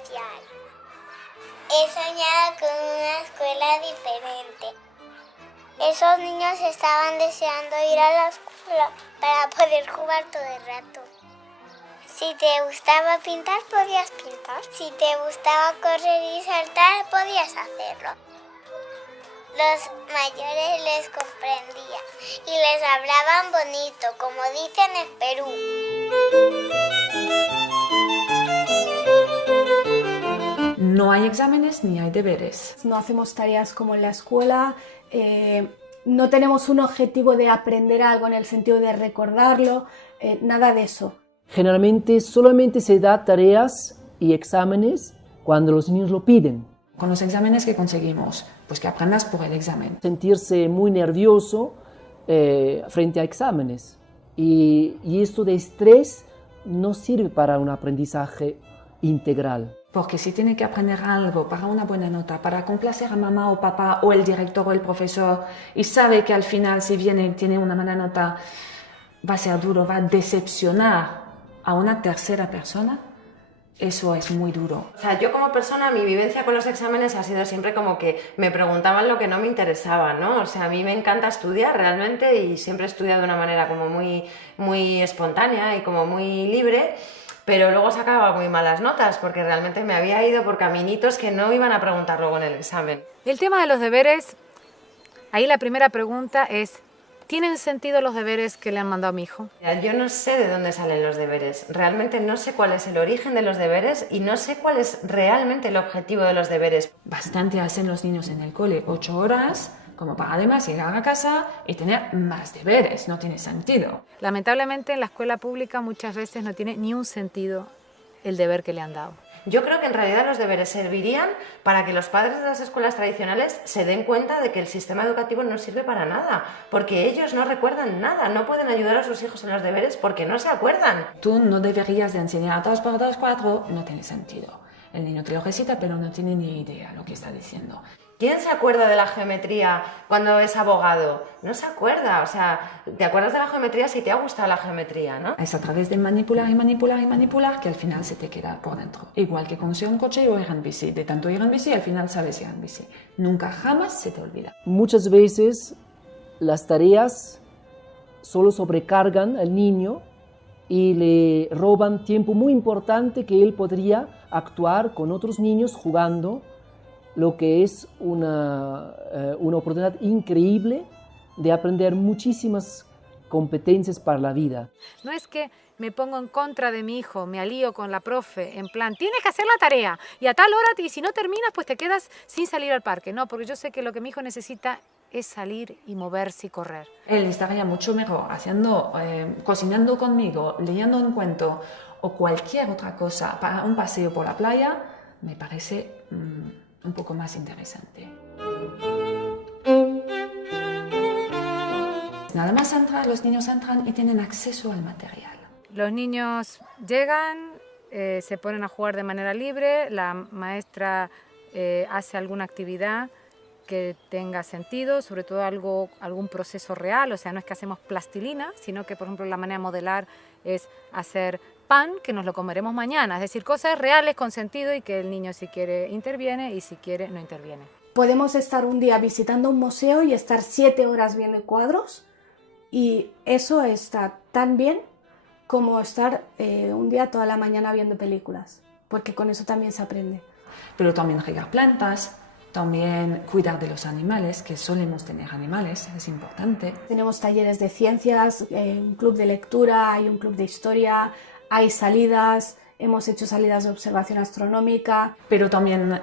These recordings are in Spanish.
especial. He soñado con una escuela diferente. Esos niños estaban deseando ir a la escuela para poder jugar todo el rato. Si te gustaba pintar, podías pintar. Si te gustaba correr y saltar, podías hacerlo. Los mayores les comprendían y les hablaban bonito, como dicen en Perú. No hay exámenes ni hay deberes. No hacemos tareas como en la escuela, no tenemos un objetivo de aprender algo en el sentido de recordarlo, nada de eso. Generalmente solamente se da tareas y exámenes cuando los niños lo piden. Con los exámenes que conseguimos, pues que aprendas por el examen. Sentirse muy nervioso frente a exámenes y esto de estrés no sirve para un aprendizaje integral. Porque si tiene que aprender algo para una buena nota, para complacer a mamá o papá o el director o el profesor y sabe que al final si viene y tiene una mala nota va a ser duro, va a decepcionar a una tercera persona, eso es muy duro. O sea, yo como persona, mi vivencia con los exámenes ha sido siempre como que me preguntaban lo que no me interesaba, ¿no? O sea, a mí me encanta estudiar realmente y siempre he estudiado de una manera como muy espontánea y como muy libre, pero luego sacaba muy malas notas porque realmente me había ido por caminitos que no iban a preguntar luego en el examen. El tema de los deberes, ahí la primera pregunta es: ¿tienen sentido los deberes que le han mandado a mi hijo? Yo no sé de dónde salen los deberes, realmente no sé cuál es el origen de los deberes y no sé cuál es realmente el objetivo de los deberes. Bastante hacen los niños en el cole, 8 horas, como para además llegar a casa y tener más deberes, no tiene sentido. Lamentablemente en la escuela pública muchas veces no tiene ni un sentido el deber que le han dado. Yo creo que en realidad los deberes servirían para que los padres de las escuelas tradicionales se den cuenta de que el sistema educativo no sirve para nada, porque ellos no recuerdan nada, no pueden ayudar a sus hijos en los deberes porque no se acuerdan. Tú no deberías de enseñar 2 por 2, 4, no tiene sentido. El niño te lo recita pero no tiene ni idea lo que está diciendo. ¿Quién se acuerda de la geometría cuando es abogado? No se acuerda, o sea, te acuerdas de la geometría si te ha gustado la geometría, ¿no? Es a través de manipular y manipular y manipular que al final se te queda por dentro. Igual que conducir un coche o ir en bici. De tanto ir en bici, al final sabes ir en bici. Nunca, jamás se te olvida. Muchas veces las tareas solo sobrecargan al niño y le roban tiempo muy importante que él podría actuar con otros niños jugando, lo que es una oportunidad increíble de aprender muchísimas competencias para la vida. No es que me pongo en contra de mi hijo, me alío con la profe, en plan, tienes que hacer la tarea y a tal hora, y si no terminas, pues te quedas sin salir al parque. No, porque yo sé que lo que mi hijo necesita es salir y moverse y correr. Él estaría mucho mejor haciendo, cocinando conmigo, leyendo un cuento o cualquier otra cosa para un paseo por la playa, me parece un poco más interesante. Nada más entrar, los niños entran y tienen acceso al material. Los niños llegan, se ponen a jugar de manera libre, la maestra hace alguna actividad que tenga sentido, sobre todo algún proceso real, o sea, no es que hacemos plastilina, sino que, por ejemplo, la manera de modelar es hacer pan que nos lo comeremos mañana, es decir, cosas reales con sentido y que el niño si quiere interviene y si quiere no interviene. Podemos estar un día visitando un museo y estar 7 horas viendo cuadros y eso está tan bien como estar un día toda la mañana viendo películas, porque con eso también se aprende. Pero también regar plantas, también cuidar de los animales, que solemos tener animales, es importante. Tenemos talleres de ciencias, un club de lectura, hay un club de historia, hay salidas, hemos hecho salidas de observación astronómica. Pero también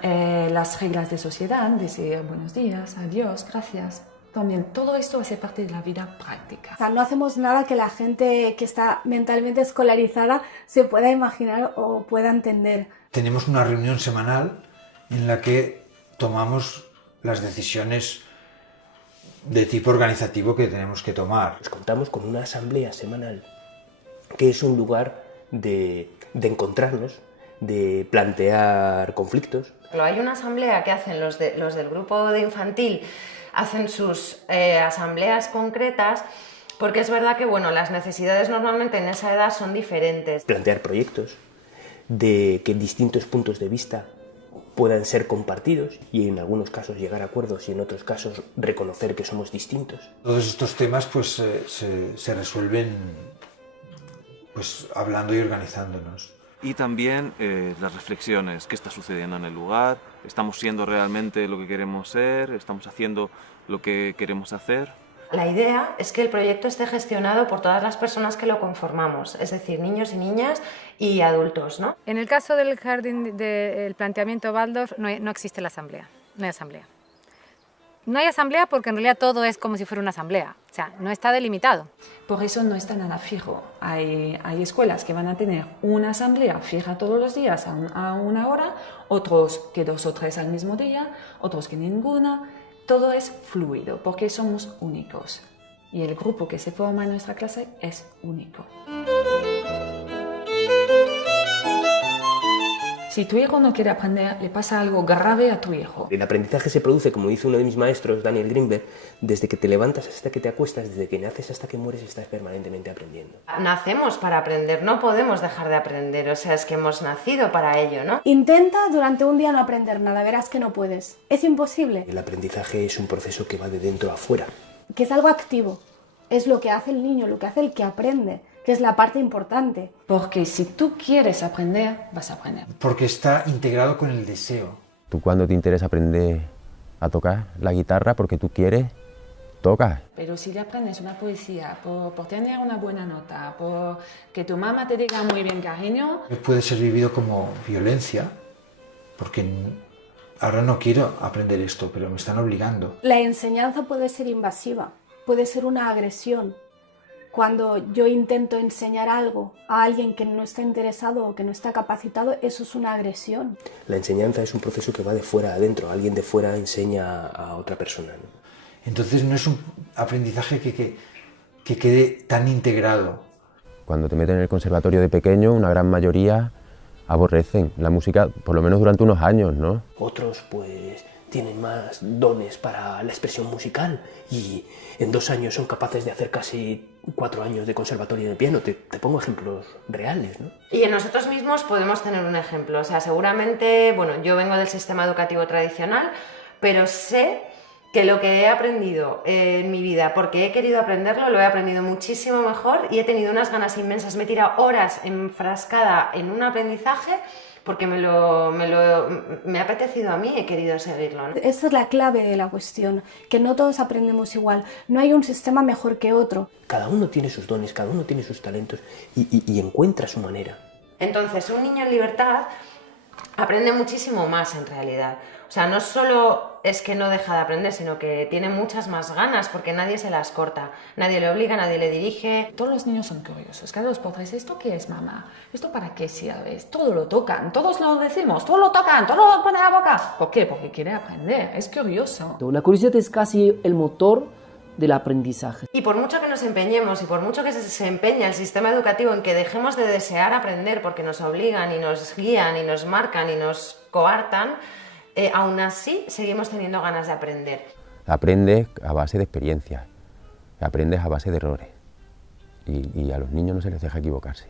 las reglas de sociedad, decir buenos días, adiós, gracias. También todo esto hace parte de la vida práctica. O sea, no hacemos nada que la gente que está mentalmente escolarizada se pueda imaginar o pueda entender. Tenemos una reunión semanal en la que tomamos las decisiones de tipo organizativo que tenemos que tomar. Pues contamos con una asamblea semanal, que es un lugar de encontrarnos, de plantear conflictos. Hay una asamblea que hacen los del grupo de infantil, hacen sus asambleas concretas, porque es verdad que bueno, las necesidades normalmente en esa edad son diferentes. Plantear proyectos, de que distintos puntos de vista puedan ser compartidos y en algunos casos llegar a acuerdos y en otros casos reconocer que somos distintos. Todos estos temas pues se resuelven pues hablando y organizándonos. Y también las reflexiones, qué está sucediendo en el lugar, estamos siendo realmente lo que queremos ser, estamos haciendo lo que queremos hacer. La idea es que el proyecto esté gestionado por todas las personas que lo conformamos, es decir, niños y niñas y adultos, ¿no? En el caso del jardín del planteamiento Waldorf no existe la asamblea, no hay asamblea. No hay asamblea porque en realidad todo es como si fuera una asamblea, o sea, no está delimitado. Por eso no está nada fijo. Hay escuelas que van a tener una asamblea fija todos los días a una hora, otros que 2 o 3 al mismo día, otros que ninguna. Todo es fluido porque somos únicos y el grupo que se forma en nuestra clase es único. Si tu hijo no quiere aprender, le pasa algo grave a tu hijo. El aprendizaje se produce, como dice uno de mis maestros, Daniel Greenberg, desde que te levantas hasta que te acuestas, desde que naces hasta que mueres, estás permanentemente aprendiendo. Nacemos para aprender, no podemos dejar de aprender, o sea, es que hemos nacido para ello, ¿no? Intenta durante un día no aprender nada, verás que no puedes. Es imposible. El aprendizaje es un proceso que va de dentro a afuera. Que es algo activo. Es lo que hace el niño, lo que hace el que aprende, que es la parte importante. Porque si tú quieres aprender, vas a aprender. Porque está integrado con el deseo. Tú cuando te interesa aprender a tocar la guitarra porque tú quieres, tocas. Pero si le aprendes una poesía por tener una buena nota, por que tu mamá te diga muy bien cariño... Puede ser vivido como violencia, porque ahora no quiero aprender esto, pero me están obligando. La enseñanza puede ser invasiva, puede ser una agresión. Cuando yo intento enseñar algo a alguien que no está interesado o que no está capacitado, eso es una agresión. La enseñanza es un proceso que va de fuera a adentro. Alguien de fuera enseña a otra persona, ¿no? Entonces no es un aprendizaje que quede tan integrado. Cuando te meten en el conservatorio de pequeño, una gran mayoría aborrecen la música, por lo menos durante unos años, ¿no? Otros, pues, tienen más dones para la expresión musical y en 2 años son capaces de hacer casi 4 años de conservatorio de piano. Te pongo ejemplos reales, ¿no? Y en nosotros mismos podemos tener un ejemplo, o sea, seguramente, bueno, yo vengo del sistema educativo tradicional, pero sé que lo que he aprendido en mi vida, porque he querido aprenderlo, lo he aprendido muchísimo mejor y he tenido unas ganas inmensas. Me he tirado horas enfrascada en un aprendizaje porque me ha apetecido a mí, he querido seguirlo, ¿no? Esa es la clave de la cuestión, que no todos aprendemos igual. No hay un sistema mejor que otro. Cada uno tiene sus dones, cada uno tiene sus talentos y encuentra su manera. Entonces, un niño en libertad aprende muchísimo más en realidad. O sea, no solo es que no deja de aprender, sino que tiene muchas más ganas porque nadie se las corta, nadie le obliga, nadie le dirige. Todos los niños son curiosos, cada 2 por 3, ¿esto qué es, mamá? ¿Esto para qué sirve? Todo lo tocan, todos lo decimos, todo lo tocan, todo lo ponen a la boca. ¿Por qué? Porque quiere aprender, es curioso. La curiosidad es casi el motor del aprendizaje. Y por mucho que nos empeñemos y por mucho que se empeña el sistema educativo en que dejemos de desear aprender porque nos obligan y nos guían y nos marcan y nos coartan, aún así seguimos teniendo ganas de aprender. Aprendes a base de experiencias, aprendes a base de errores y a los niños no se les deja equivocarse.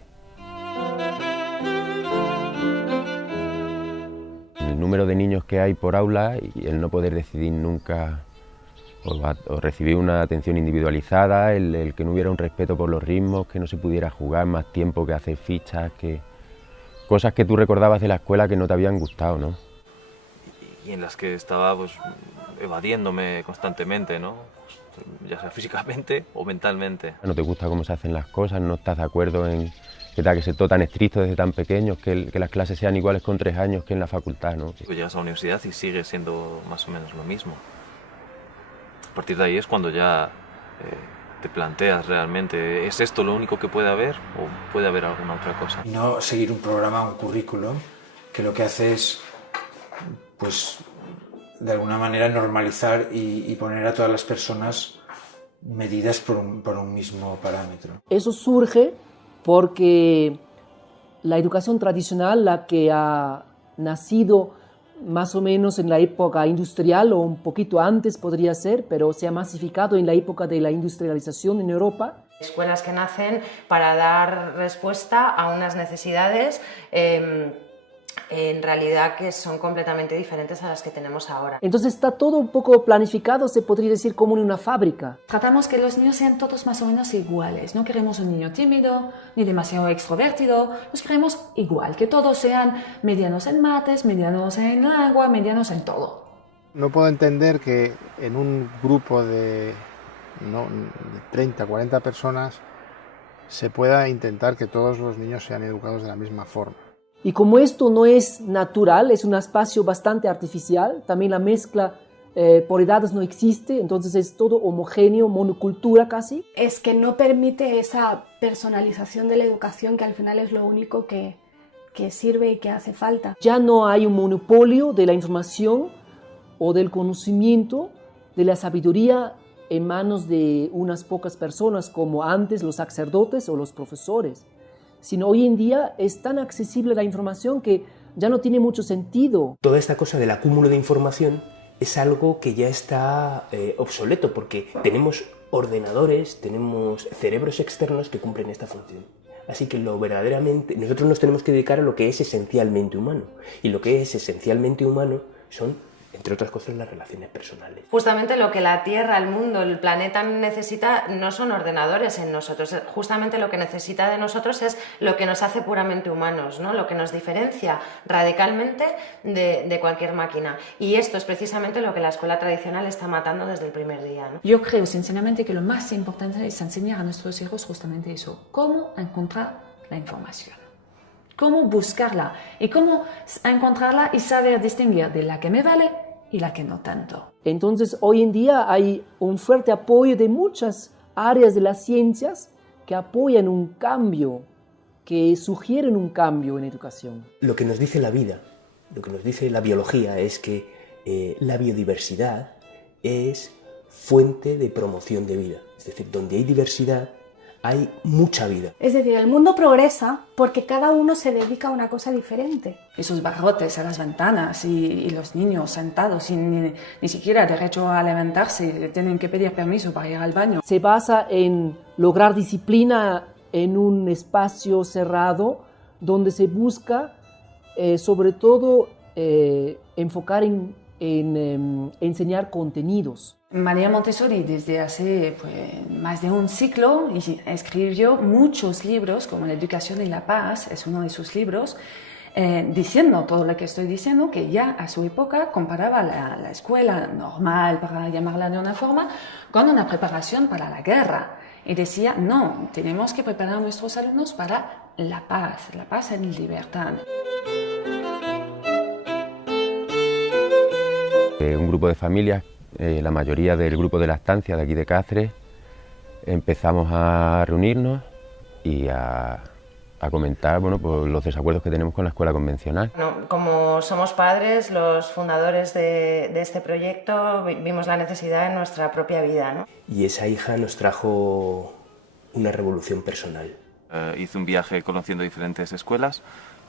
El número de niños que hay por aula y el no poder decidir nunca o recibir una atención individualizada, el que no hubiera un respeto por los ritmos, que no se pudiera jugar más tiempo que hacer fichas, que cosas que tú recordabas de la escuela que no te habían gustado, ¿no? Y en las que estaba pues evadiéndome constantemente, ¿no? Ya sea físicamente o mentalmente. No te gusta cómo se hacen las cosas, no estás de acuerdo en que sea todo tan estricto desde tan pequeños, que las clases sean iguales con 3 años que en la facultad, ¿no? Pues llegas a la universidad y sigue siendo más o menos lo mismo. A partir de ahí es cuando ya te planteas realmente, ¿es esto lo único que puede haber o puede haber alguna otra cosa? Y no seguir un programa, un currículum, que lo que hace es, pues, de alguna manera normalizar y poner a todas las personas medidas por un mismo parámetro. Eso surge porque la educación tradicional, la que ha nacido más o menos en la época industrial o un poquito antes podría ser, pero se ha masificado en la época de la industrialización en Europa, Escuelas que nacen para dar respuesta a unas necesidades en realidad que son completamente diferentes a las que tenemos ahora. Entonces está todo un poco planificado, se podría decir, como en una fábrica. Tratamos que los niños sean todos más o menos iguales. No queremos un niño tímido ni demasiado extrovertido. Los queremos igual, que todos sean medianos en mates, medianos en lengua, medianos en todo. No puedo entender que en un grupo de 30, 40 personas se pueda intentar que todos los niños sean educados de la misma forma. Y como esto no es natural, es un espacio bastante artificial, también la mezcla por edades no existe, entonces es todo homogéneo, monocultura casi. Es que no permite esa personalización de la educación que al final es lo único que sirve y que hace falta. Ya no hay un monopolio de la información o del conocimiento, de la sabiduría en manos de unas pocas personas como antes los sacerdotes o los profesores, sino hoy en día es tan accesible la información que ya no tiene mucho sentido. Toda esta cosa del acúmulo de información es algo que ya está obsoleto, porque tenemos ordenadores, tenemos cerebros externos que cumplen esta función. Así que nosotros nos tenemos que dedicar a lo que es esencialmente humano, y lo que es esencialmente humano son, entre otras cosas, las relaciones personales. Justamente lo que la Tierra, el mundo, el planeta necesita no son ordenadores en nosotros, justamente lo que necesita de nosotros es lo que nos hace puramente humanos, ¿no? Lo que nos diferencia radicalmente de cualquier máquina. Y esto es precisamente lo que la escuela tradicional está matando desde el primer día, ¿no? Yo creo sinceramente que lo más importante es enseñar a nuestros hijos justamente eso, cómo encontrar la información. Cómo buscarla y cómo encontrarla y saber distinguir de la que me vale y la que no tanto. Entonces, hoy en día hay un fuerte apoyo de muchas áreas de las ciencias que apoyan un cambio, que sugieren un cambio en educación. Lo que nos dice la vida, lo que nos dice la biología es que la biodiversidad es fuente de promoción de vida. Es decir, donde hay diversidad, hay mucha vida. Es decir, el mundo progresa porque cada uno se dedica a una cosa diferente. Esos barrotes a las ventanas y los niños sentados sin ni siquiera derecho a alimentarse, tienen que pedir permiso para ir al baño. Se basa en lograr disciplina en un espacio cerrado donde se busca sobre todo enfocar en enseñar contenidos. María Montessori desde hace más de un siglo escribió muchos libros, como La educación y la paz es uno de sus libros, diciendo todo lo que estoy diciendo, que ya a su época comparaba la escuela normal, para llamarla de una forma, con una preparación para la guerra. Y decía, no, tenemos que preparar a nuestros alumnos para la paz en libertad. Un grupo de familias, la mayoría del grupo de la estancia de aquí de Cáceres, empezamos a reunirnos y a comentar pues, los desacuerdos que tenemos con la escuela convencional. Bueno, como somos padres, los fundadores de este proyecto, vimos la necesidad en nuestra propia vida, ¿no? Y esa hija nos trajo una revolución personal. Hice un viaje conociendo diferentes escuelas,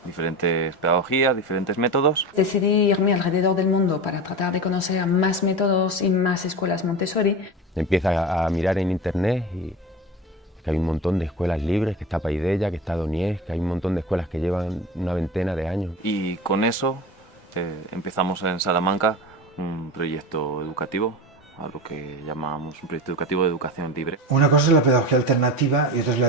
diferentes pedagogías, diferentes métodos. Decidí irme alrededor del mundo para tratar de conocer más métodos y más escuelas Montessori. Empieza a mirar en internet y que hay un montón de escuelas libres, que está Paideia, que está Doniés, que hay un montón de escuelas que llevan una veintena de años. Y con eso empezamos en Salamanca un proyecto educativo, a lo que llamamos un proyecto educativo de educación libre. Una cosa es la pedagogía alternativa y otra es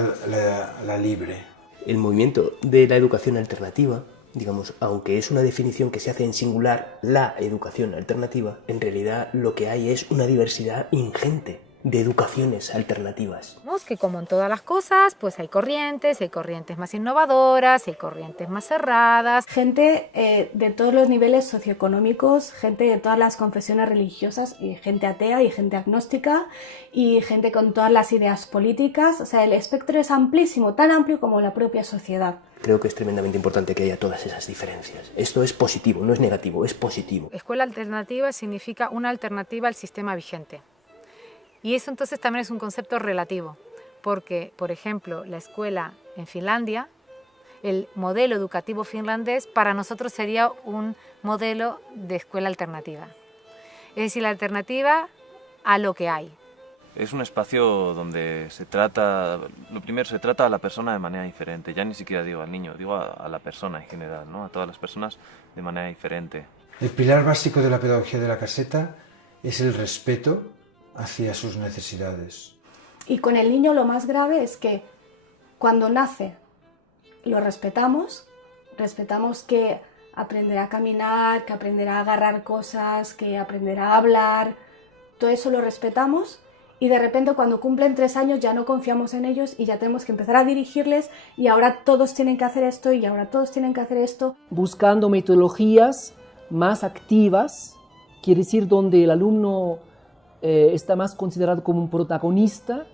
la libre. El movimiento de la educación alternativa, digamos, aunque es una definición que se hace en singular, la educación alternativa, en realidad lo que hay es una diversidad ingente de educaciones alternativas. Que como en todas las cosas, pues hay corrientes más innovadoras, hay corrientes más cerradas. Gente de todos los niveles socioeconómicos, gente de todas las confesiones religiosas, y gente atea y gente agnóstica, y gente con todas las ideas políticas. O sea, el espectro es amplísimo, tan amplio como la propia sociedad. Creo que es tremendamente importante que haya todas esas diferencias. Esto es positivo, no es negativo, es positivo. Escuela alternativa significa una alternativa al sistema vigente. Y eso entonces también es un concepto relativo, porque, por ejemplo, la escuela en Finlandia, el modelo educativo finlandés para nosotros sería un modelo de escuela alternativa. Es decir, la alternativa a lo que hay. Es un espacio donde se trata, lo primero, se trata a la persona de manera diferente. Ya ni siquiera digo al niño, digo a la persona en general, ¿no? A todas las personas de manera diferente. El pilar básico de la pedagogía de la caseta es el respeto hacia sus necesidades. Y con el niño lo más grave es que cuando nace lo respetamos que aprenderá a caminar, que aprenderá a agarrar cosas, que aprenderá a hablar, todo eso lo respetamos y de repente cuando cumplen 3 años ya no confiamos en ellos y ya tenemos que empezar a dirigirles y ahora todos tienen que hacer esto y ahora todos tienen que hacer esto. Buscando metodologías más activas, quiere decir donde el alumno está más considerado como un protagonista,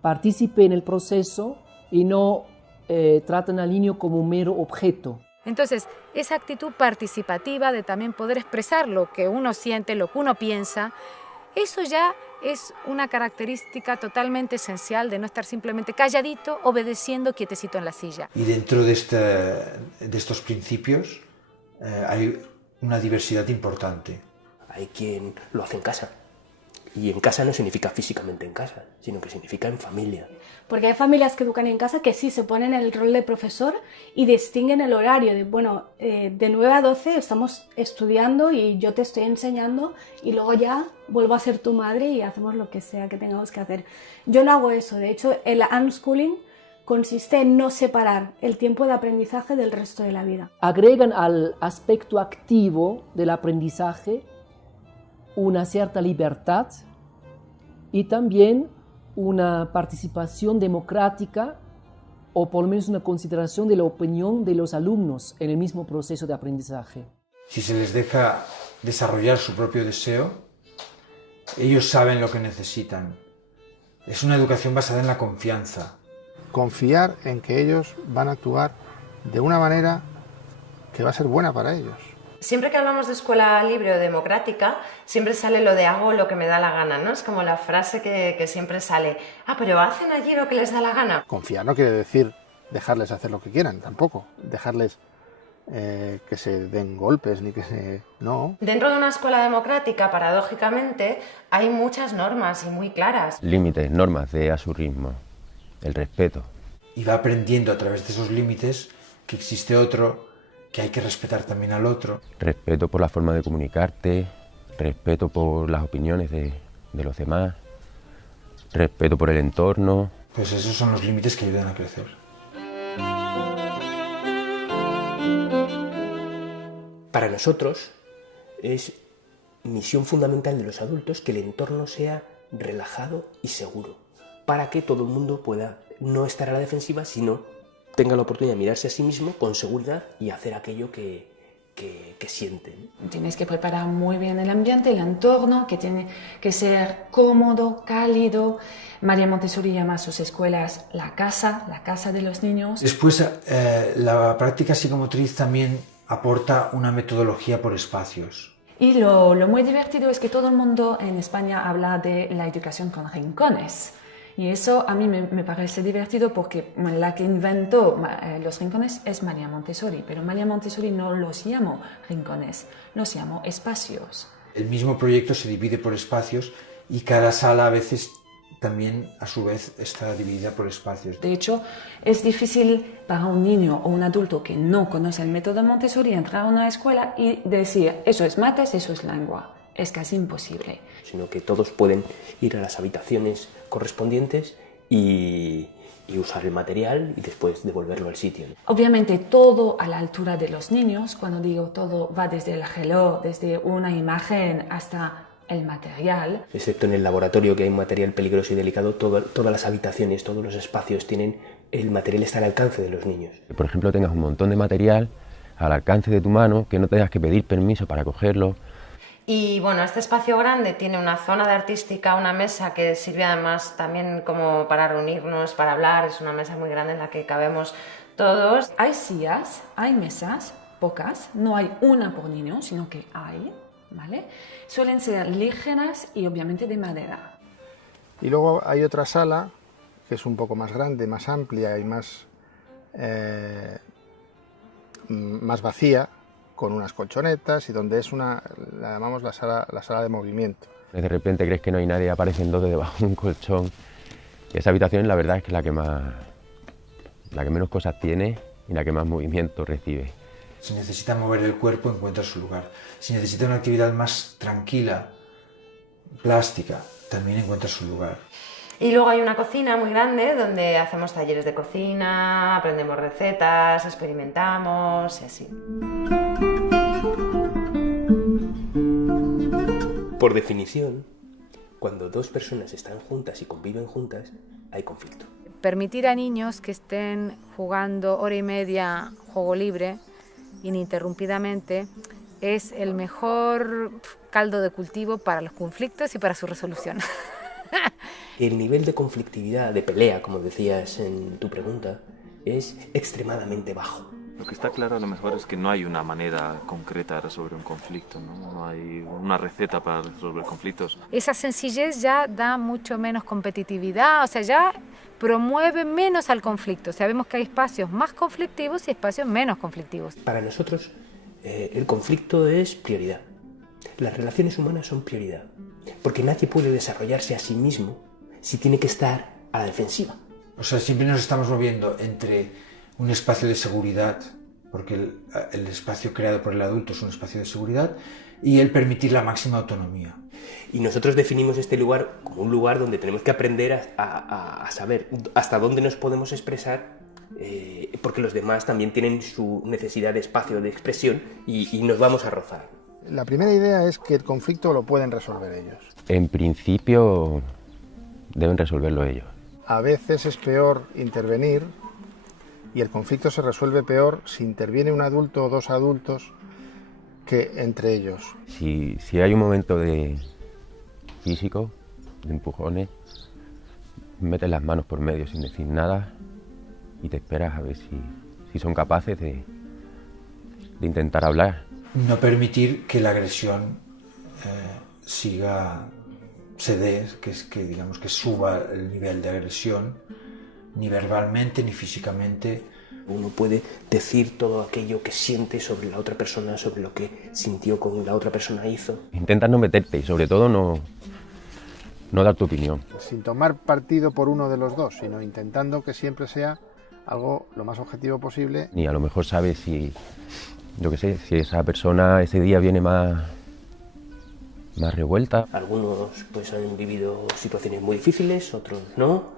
participe en el proceso y no tratan al niño como un mero objeto. Entonces, esa actitud participativa de también poder expresar lo que uno siente, lo que uno piensa, eso ya es una característica totalmente esencial de no estar simplemente calladito, obedeciendo, quietecito en la silla. Y dentro de estos principios hay una diversidad importante. Hay quien lo hace en casa. Y en casa no significa físicamente en casa, sino que significa en familia. Porque hay familias que educan en casa que sí se ponen en el rol de profesor y distinguen el horario de, bueno, de 9 a 12 estamos estudiando y yo te estoy enseñando y luego ya vuelvo a ser tu madre y hacemos lo que sea que tengamos que hacer. Yo no hago eso, de hecho el unschooling consiste en no separar el tiempo de aprendizaje del resto de la vida. Agregan al aspecto activo del aprendizaje una cierta libertad y también una participación democrática o por lo menos una consideración de la opinión de los alumnos en el mismo proceso de aprendizaje. Si se les deja desarrollar su propio deseo, ellos saben lo que necesitan. Es una educación basada en la confianza. Confiar en que ellos van a actuar de una manera que va a ser buena para ellos. Siempre que hablamos de escuela libre o democrática, siempre sale lo de hago lo que me da la gana, ¿no? Es como la frase que siempre sale, pero ¿hacen allí lo que les da la gana? Confiar no quiere decir dejarles hacer lo que quieran, tampoco. Dejarles que se den golpes, ni que se... no. Dentro de una escuela democrática, paradójicamente, hay muchas normas y muy claras. Límites, normas de a su ritmo, el respeto. Y va aprendiendo a través de esos límites que existe otro, que hay que respetar también al otro. Respeto por la forma de comunicarte, respeto por las opiniones de los demás, respeto por el entorno. Pues esos son los límites que ayudan a crecer. Para nosotros es misión fundamental de los adultos que el entorno sea relajado y seguro, para que todo el mundo pueda no estar a la defensiva, sino tenga la oportunidad de mirarse a sí mismo con seguridad y hacer aquello que sienten. Tienes que preparar muy bien el ambiente, el entorno, que tiene que ser cómodo, cálido. María Montessori llama a sus escuelas la casa de los niños. Después, la práctica psicomotriz también aporta una metodología por espacios. Y lo muy divertido es que todo el mundo en España habla de la educación con rincones. Y eso a mí me parece divertido porque la que inventó los rincones es María Montessori, pero María Montessori no los llamó rincones, los llamó espacios. El mismo proyecto se divide por espacios y cada sala a veces también a su vez está dividida por espacios. De hecho, es difícil para un niño o un adulto que no conoce el método Montessori entrar a una escuela y decir eso es mates, eso es lengua. Es casi imposible. Sino que todos pueden ir a las habitaciones correspondientes y usar el material y después devolverlo al sitio. Obviamente todo a la altura de los niños. Cuando digo todo va desde el reloj, desde una imagen hasta el material. Excepto en el laboratorio, que hay material peligroso y delicado, todas las habitaciones, todos los espacios tienen el material está al alcance de los niños. Por ejemplo, tengas un montón de material al alcance de tu mano, que no tengas que pedir permiso para cogerlo. Y bueno, este espacio grande tiene una zona de artística, una mesa que sirve además también como para reunirnos, para hablar. Es una mesa muy grande en la que cabemos todos. Hay sillas, hay mesas, pocas, no hay una por niño, sino que hay, ¿vale? Suelen ser ligeras y obviamente de madera. Y luego hay otra sala que es un poco más grande, más amplia y más vacía, con unas colchonetas y donde es la llamamos la sala de movimiento. De repente crees que no hay nadie, aparecen dos debajo de un colchón. Y esa habitación la verdad es que la que menos cosas tiene y la que más movimiento recibe. Si necesita mover el cuerpo, encuentra su lugar. Si necesita una actividad más tranquila, plástica, también encuentra su lugar. Y luego hay una cocina muy grande donde hacemos talleres de cocina, aprendemos recetas, experimentamos y así. Por definición, cuando dos personas están juntas y conviven juntas, hay conflicto. Permitir a niños que estén jugando hora y media juego libre ininterrumpidamente es el mejor caldo de cultivo para los conflictos y para su resolución. El nivel de conflictividad, de pelea, como decías en tu pregunta, es extremadamente bajo. Lo que está claro a lo mejor es que no hay una manera concreta de resolver un conflicto, no hay una receta para resolver conflictos. Esa sencillez ya da mucho menos competitividad, o sea, ya promueve menos al conflicto. Sabemos que hay espacios más conflictivos y espacios menos conflictivos. Para nosotros, el conflicto es prioridad. Las relaciones humanas son prioridad, porque nadie puede desarrollarse a sí mismo si tiene que estar a la defensiva. O sea, siempre nos estamos moviendo entre un espacio de seguridad, porque el espacio creado por el adulto es un espacio de seguridad, y el permitir la máxima autonomía. Y nosotros definimos este lugar como un lugar donde tenemos que aprender a saber hasta dónde nos podemos expresar, porque los demás también tienen su necesidad de espacio de expresión y nos vamos a rozar. La primera idea es que el conflicto lo pueden resolver ellos. En principio deben resolverlo ellos. A veces es peor intervenir y el conflicto se resuelve peor si interviene un adulto o dos adultos que entre ellos. Si hay un momento de físico, de empujones, metes las manos por medio sin decir nada y te esperas a ver si son capaces de intentar hablar. No permitir que la agresión se dé, que suba el nivel de agresión, ni verbalmente ni físicamente. Uno puede decir todo aquello que siente sobre la otra persona, sobre lo que sintió con la otra persona hizo. Intentas no meterte y sobre todo no dar tu opinión. Sin tomar partido por uno de los dos, sino intentando que siempre sea algo lo más objetivo posible. Y a lo mejor sabes si esa persona ese día viene más revuelta. Algunos pues han vivido situaciones muy difíciles, otros no.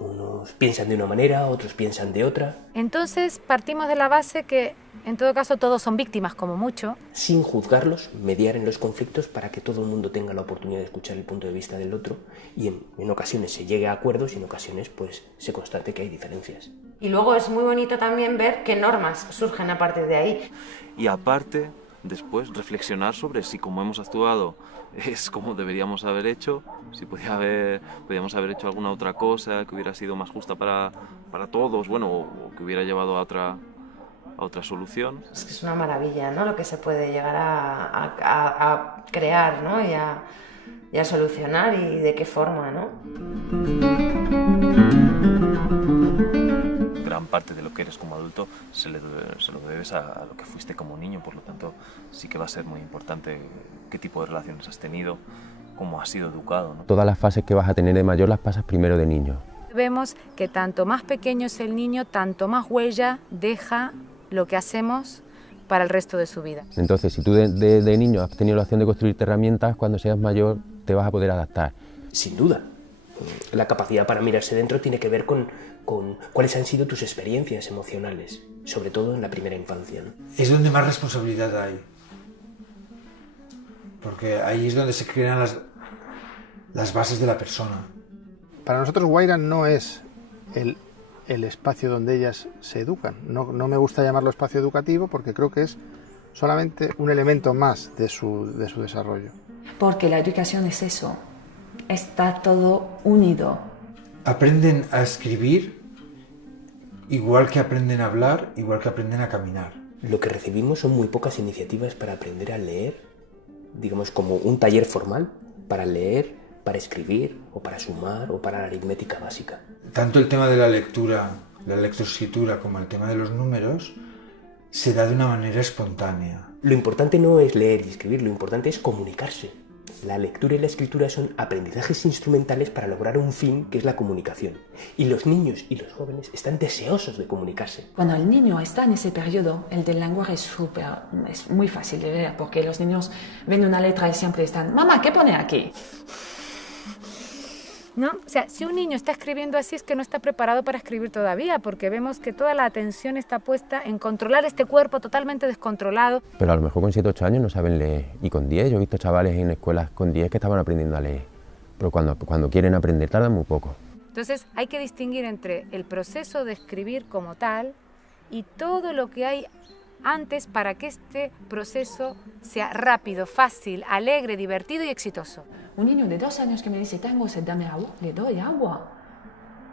Unos piensan de una manera, otros piensan de otra. Entonces partimos de la base que en todo caso todos son víctimas como mucho. Sin juzgarlos, mediar en los conflictos para que todo el mundo tenga la oportunidad de escuchar el punto de vista del otro y en ocasiones se llegue a acuerdos y en ocasiones pues se constate que hay diferencias. Y luego es muy bonito también ver qué normas surgen a partir de ahí. Y aparte, después reflexionar sobre si como hemos actuado es como deberíamos haber hecho, si podíamos haber hecho alguna otra cosa que hubiera sido más justa para todos, bueno, o que hubiera llevado a otra solución. Es que es una maravilla, ¿no? Lo que se puede llegar a crear, ¿no? y a solucionar y de qué forma, ¿no? Gran parte de lo que eres como adulto se lo debes a lo que fuiste como niño, por lo tanto sí que va a ser muy importante qué tipo de relaciones has tenido, cómo has sido educado, ¿no? Todas las fases que vas a tener de mayor las pasas primero de niño. Vemos que tanto más pequeño es el niño, tanto más huella deja lo que hacemos para el resto de su vida. Entonces, si tú de niño has tenido la opción de construirte herramientas, cuando seas mayor te vas a poder adaptar. Sin duda. La capacidad para mirarse dentro tiene que ver con cuáles han sido tus experiencias emocionales, sobre todo en la primera infancia, ¿no? Es donde más responsabilidad hay. Porque ahí es donde se crean las bases de la persona. Para nosotros Guaira no es el espacio donde ellas se educan. No me gusta llamarlo espacio educativo porque creo que es solamente un elemento más de su desarrollo. Porque la educación es eso, está todo unido. Aprenden a escribir igual que aprenden a hablar, igual que aprenden a caminar. Lo que recibimos son muy pocas iniciativas para aprender a leer, digamos como un taller formal para leer, para escribir o para sumar o para la aritmética básica. Tanto el tema de la lectura, la lectoescritura, como el tema de los números se da de una manera espontánea. Lo importante no es leer y escribir, lo importante es comunicarse. La lectura y la escritura son aprendizajes instrumentales para lograr un fin que es la comunicación. Y los niños y los jóvenes están deseosos de comunicarse. Cuando el niño está en ese periodo, el del lenguaje es muy fácil de ver, porque los niños ven una letra y siempre están, mamá, ¿qué pone aquí? ¿No? O sea, si un niño está escribiendo así es que no está preparado para escribir todavía, porque vemos que toda la atención está puesta en controlar este cuerpo totalmente descontrolado. Pero a lo mejor con 7 o 8 años no saben leer. Y con 10, yo he visto chavales en escuelas con 10 que estaban aprendiendo a leer. Pero cuando quieren aprender tardan muy poco. Entonces hay que distinguir entre el proceso de escribir como tal y todo lo que hay antes para que este proceso sea rápido, fácil, alegre, divertido y exitoso. Un niño de 2 años que me dice, tengo sed, dame agua, le doy agua.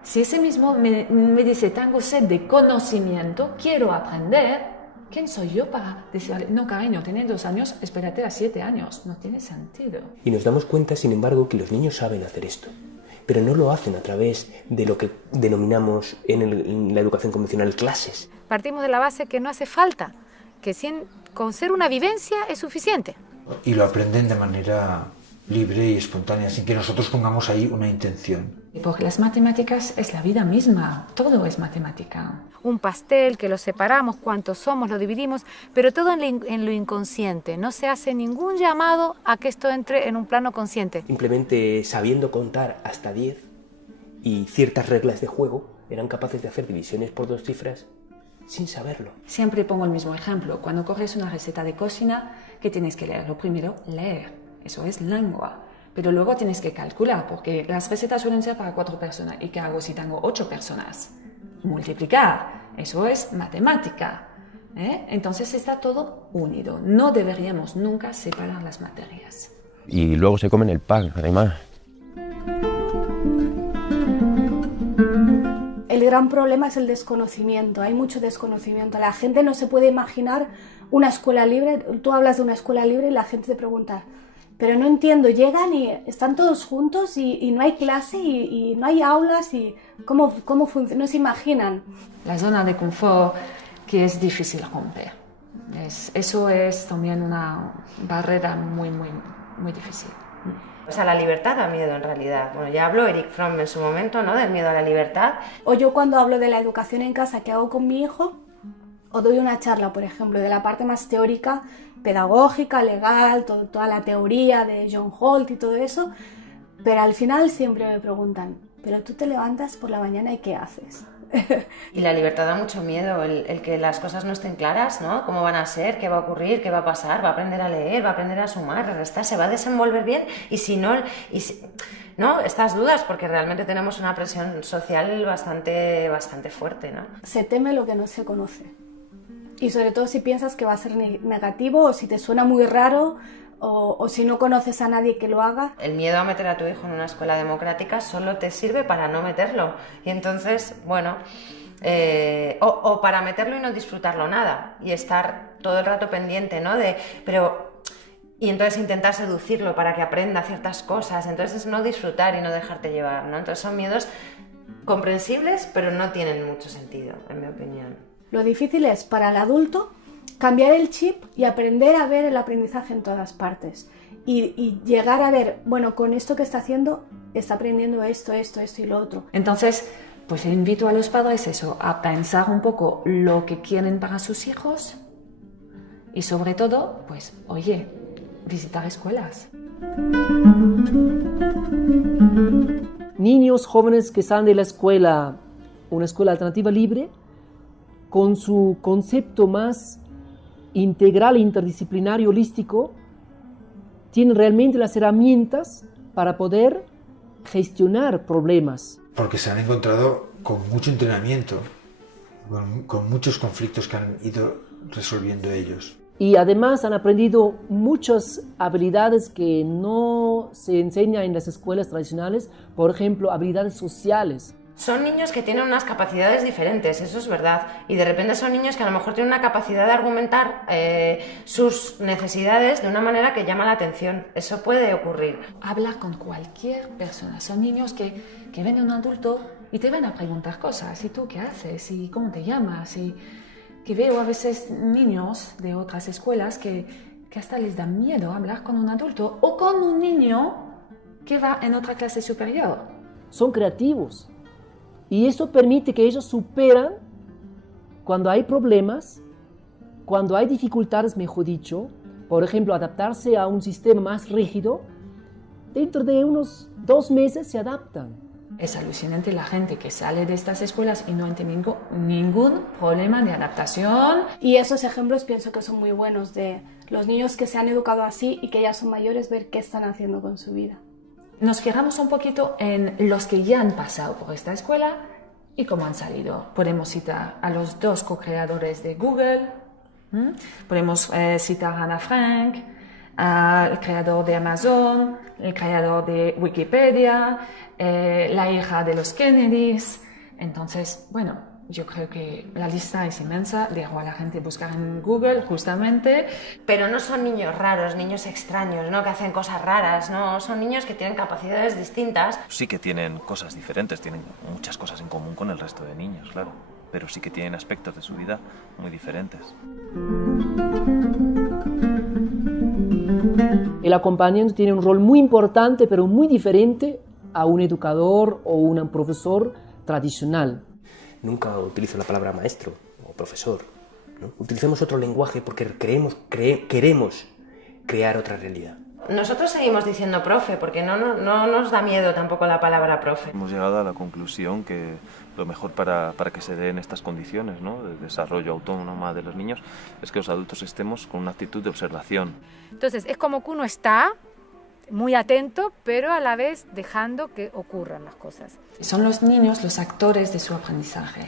Si ese mismo me dice, tengo sed de conocimiento, quiero aprender, ¿quién soy yo para decirle, no, cariño, tienes 2 años, espérate a 7 años? No tiene sentido. Y nos damos cuenta, sin embargo, que los niños saben hacer esto, pero no lo hacen a través de lo que denominamos en la educación convencional clases. Partimos de la base que no hace falta, que con ser una vivencia es suficiente. Y lo aprenden de manera libre y espontánea, sin que nosotros pongamos ahí una intención. Porque las matemáticas es la vida misma, todo es matemática. Un pastel que lo separamos, cuántos somos, lo dividimos, pero todo en lo inconsciente. No se hace ningún llamado a que esto entre en un plano consciente. Simplemente sabiendo contar hasta 10 y ciertas reglas de juego, eran capaces de hacer divisiones por 2 cifras sin saberlo. Siempre pongo el mismo ejemplo. Cuando coges una receta de cocina, ¿qué tienes que leer? Lo primero, leer. Eso es lengua. Pero luego tienes que calcular, porque las recetas suelen ser para 4 personas. ¿Y qué hago si tengo 8 personas? Multiplicar. Eso es matemática. Entonces está todo unido. No deberíamos nunca separar las materias. Y luego se comen el pan, además. El gran problema es el desconocimiento, hay mucho desconocimiento. La gente no se puede imaginar una escuela libre. Tú hablas de una escuela libre y la gente te pregunta, pero no entiendo, llegan y están todos juntos y no hay clase y no hay aulas y ¿cómo funciona? No se imaginan. La zona de confort que es difícil romper. Eso es también una barrera muy, muy, muy difícil. O sea, la libertad da miedo en realidad. Bueno, ya habló Erich Fromm en su momento, ¿no?, del miedo a la libertad. O yo cuando hablo de la educación en casa que hago con mi hijo, o doy una charla, por ejemplo, de la parte más teórica, pedagógica, legal, toda la teoría de John Holt y todo eso, pero al final siempre me preguntan, ¿pero tú te levantas por la mañana y qué haces? Y la libertad da mucho miedo, el que las cosas no estén claras, ¿no? ¿Cómo van a ser? ¿Qué va a ocurrir? ¿Qué va a pasar? ¿Va a aprender a leer? ¿Va a aprender a sumar? ¿A restar? ¿Se va a desenvolver bien? Y si no... ¿no? Estas dudas, porque realmente tenemos una presión social bastante fuerte, ¿no? Se teme lo que no se conoce. Y sobre todo si piensas que va a ser negativo o si te suena muy raro o si no conoces a nadie que lo haga. El miedo a meter a tu hijo en una escuela democrática solo te sirve para no meterlo. Y entonces, bueno, o para meterlo y no disfrutarlo nada y estar todo el rato pendiente, ¿no? Y entonces intentar seducirlo para que aprenda ciertas cosas. Entonces es no disfrutar y no dejarte llevar, ¿no? Entonces son miedos comprensibles, pero no tienen mucho sentido, en mi opinión. Lo difícil es para el adulto cambiar el chip y aprender a ver el aprendizaje en todas partes. Y llegar a ver, bueno, con esto que está haciendo, está aprendiendo esto y lo otro. Entonces, pues invito a los padres a pensar un poco lo que quieren para sus hijos y sobre todo, pues, oye, visitar escuelas. Niños jóvenes que salen de la escuela, una escuela alternativa libre, con su concepto más integral, interdisciplinario, holístico, tienen realmente las herramientas para poder gestionar problemas. Porque se han encontrado con mucho entrenamiento, con muchos conflictos que han ido resolviendo ellos. Y además han aprendido muchas habilidades que no se enseñan en las escuelas tradicionales, por ejemplo, habilidades sociales. Son niños que tienen unas capacidades diferentes, eso es verdad, y de repente son niños que a lo mejor tienen una capacidad de argumentar sus necesidades de una manera que llama la atención. Eso puede ocurrir. Habla con cualquier persona. Son niños que ven a un adulto y te van a preguntar cosas. ¿Y tú qué haces? ¿Y cómo te llamas? ¿Y que veo a veces niños de otras escuelas que hasta les da miedo hablar con un adulto o con un niño que va en otra clase superior. Son creativos y eso permite que ellos superan cuando hay problemas, cuando hay dificultades, mejor dicho, por ejemplo, adaptarse a un sistema más rígido, dentro de unos 2 meses se adaptan. Es alucinante la gente que sale de estas escuelas y no tiene ningún problema de adaptación. Y esos ejemplos pienso que son muy buenos de los niños que se han educado así y que ya son mayores, ver qué están haciendo con su vida. Nos fijamos un poquito en los que ya han pasado por esta escuela y cómo han salido. Podemos citar a los 2 co-creadores de Google, podemos citar a Ana Frank, al creador de Amazon, el creador de Wikipedia, la hija de los Kennedys. Entonces, bueno, yo creo que la lista es inmensa. Dejo a la gente buscar en Google, justamente. Pero no son niños raros, niños extraños, ¿no? Que hacen cosas raras, ¿no? Son niños que tienen capacidades distintas. Sí que tienen cosas diferentes, tienen muchas cosas en común con el resto de niños, claro. Pero sí que tienen aspectos de su vida muy diferentes. El acompañante tiene un rol muy importante, pero muy diferente a un educador o un profesor tradicional. Nunca utilizo la palabra maestro o profesor, ¿no? Utilicemos otro lenguaje porque queremos crear otra realidad. Nosotros seguimos diciendo profe porque no nos da miedo tampoco la palabra profe. Hemos llegado a la conclusión que lo mejor para que se den estas condiciones, ¿no?, de desarrollo autónomo de los niños es que los adultos estemos con una actitud de observación. Entonces es como que uno está muy atento, pero a la vez dejando que ocurran las cosas. Son los niños los actores de su aprendizaje.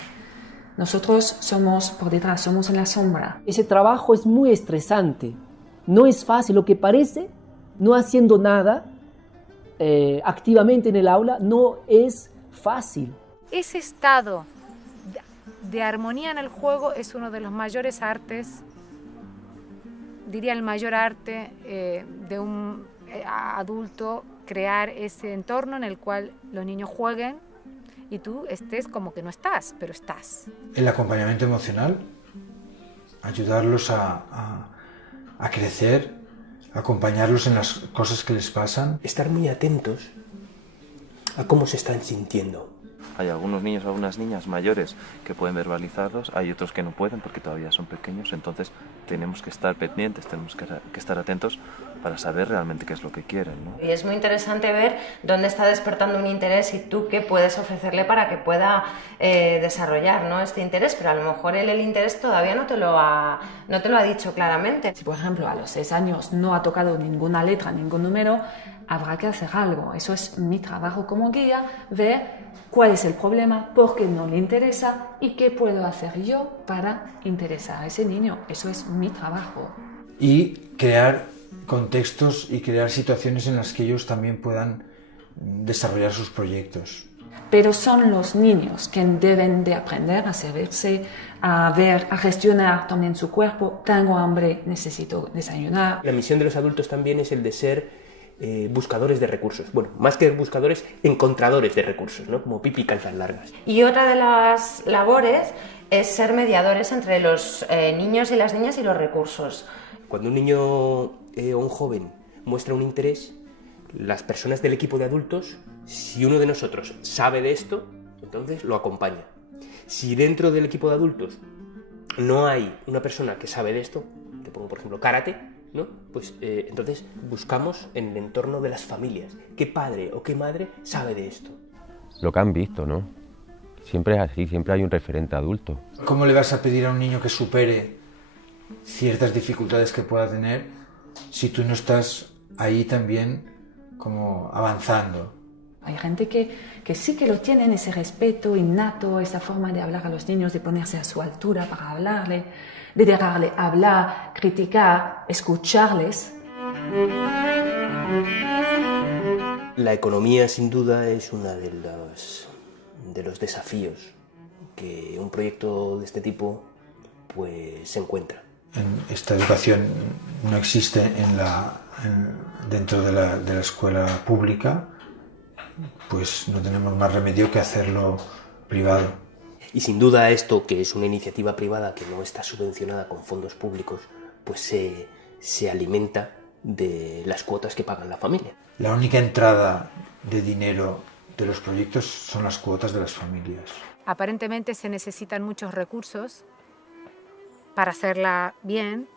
Nosotros somos por detrás, somos en la sombra. Ese trabajo es muy estresante. No es fácil, lo que parece, no haciendo nada activamente en el aula, no es fácil. Ese estado de armonía en el juego es uno de los mayores artes, diría el mayor arte de un adulto, crear ese entorno en el cual los niños jueguen y tú estés como que no estás, pero estás. El acompañamiento emocional, ayudarlos a crecer, acompañarlos en las cosas que les pasan. Estar muy atentos a cómo se están sintiendo. Hay algunos niños o algunas niñas mayores que pueden verbalizarlos, hay otros que no pueden porque todavía son pequeños, entonces tenemos que estar pendientes, tenemos que estar atentos para saber realmente qué es lo que quieren, ¿no? Y es muy interesante ver dónde está despertando un interés y tú qué puedes ofrecerle para que pueda desarrollar, ¿no?, este interés, pero a lo mejor él el interés todavía no te lo ha dicho claramente. Si, por ejemplo, a los 6 años no ha tocado ninguna letra, ningún número, habrá que hacer algo. Eso es mi trabajo como guía, ver cuál es el problema, por qué no le interesa y qué puedo hacer yo para interesar a ese niño. Eso es mi trabajo. Y crear contextos y crear situaciones en las que ellos también puedan desarrollar sus proyectos. Pero son los niños que deben de aprender a servirse, a ver, a gestionar también su cuerpo. Tengo hambre, necesito desayunar. La misión de los adultos también es el de ser buscadores de recursos. Bueno, más que buscadores, encontradores de recursos, ¿no? Como Pipi Calzas Largas. Y otra de las labores es ser mediadores entre los niños y las niñas y los recursos. Cuando un niño o un joven muestra un interés, las personas del equipo de adultos, si uno de nosotros sabe de esto, entonces lo acompaña. Si dentro del equipo de adultos no hay una persona que sabe de esto, te pongo por ejemplo karate, ¿no? Pues entonces buscamos en el entorno de las familias. ¿Qué padre o qué madre sabe de esto? Lo que han visto, ¿no? Siempre es así, siempre hay un referente adulto. ¿Cómo le vas a pedir a un niño que supere ciertas dificultades que pueda tener si tú no estás ahí también como avanzando? Hay gente que sí que lo tienen, ese respeto innato, esa forma de hablar a los niños, de ponerse a su altura para hablarle, de dejarle hablar, criticar, escucharles. La economía, sin duda, es uno de los desafíos que un proyecto de este tipo pues, se encuentra. Esta educación no existe dentro de la escuela pública, pues no tenemos más remedio que hacerlo privado. Y sin duda esto, que es una iniciativa privada que no está subvencionada con fondos públicos, pues se alimenta de las cuotas que pagan la familia. La única entrada de dinero de los proyectos son las cuotas de las familias. Aparentemente se necesitan muchos recursos para hacerla bien.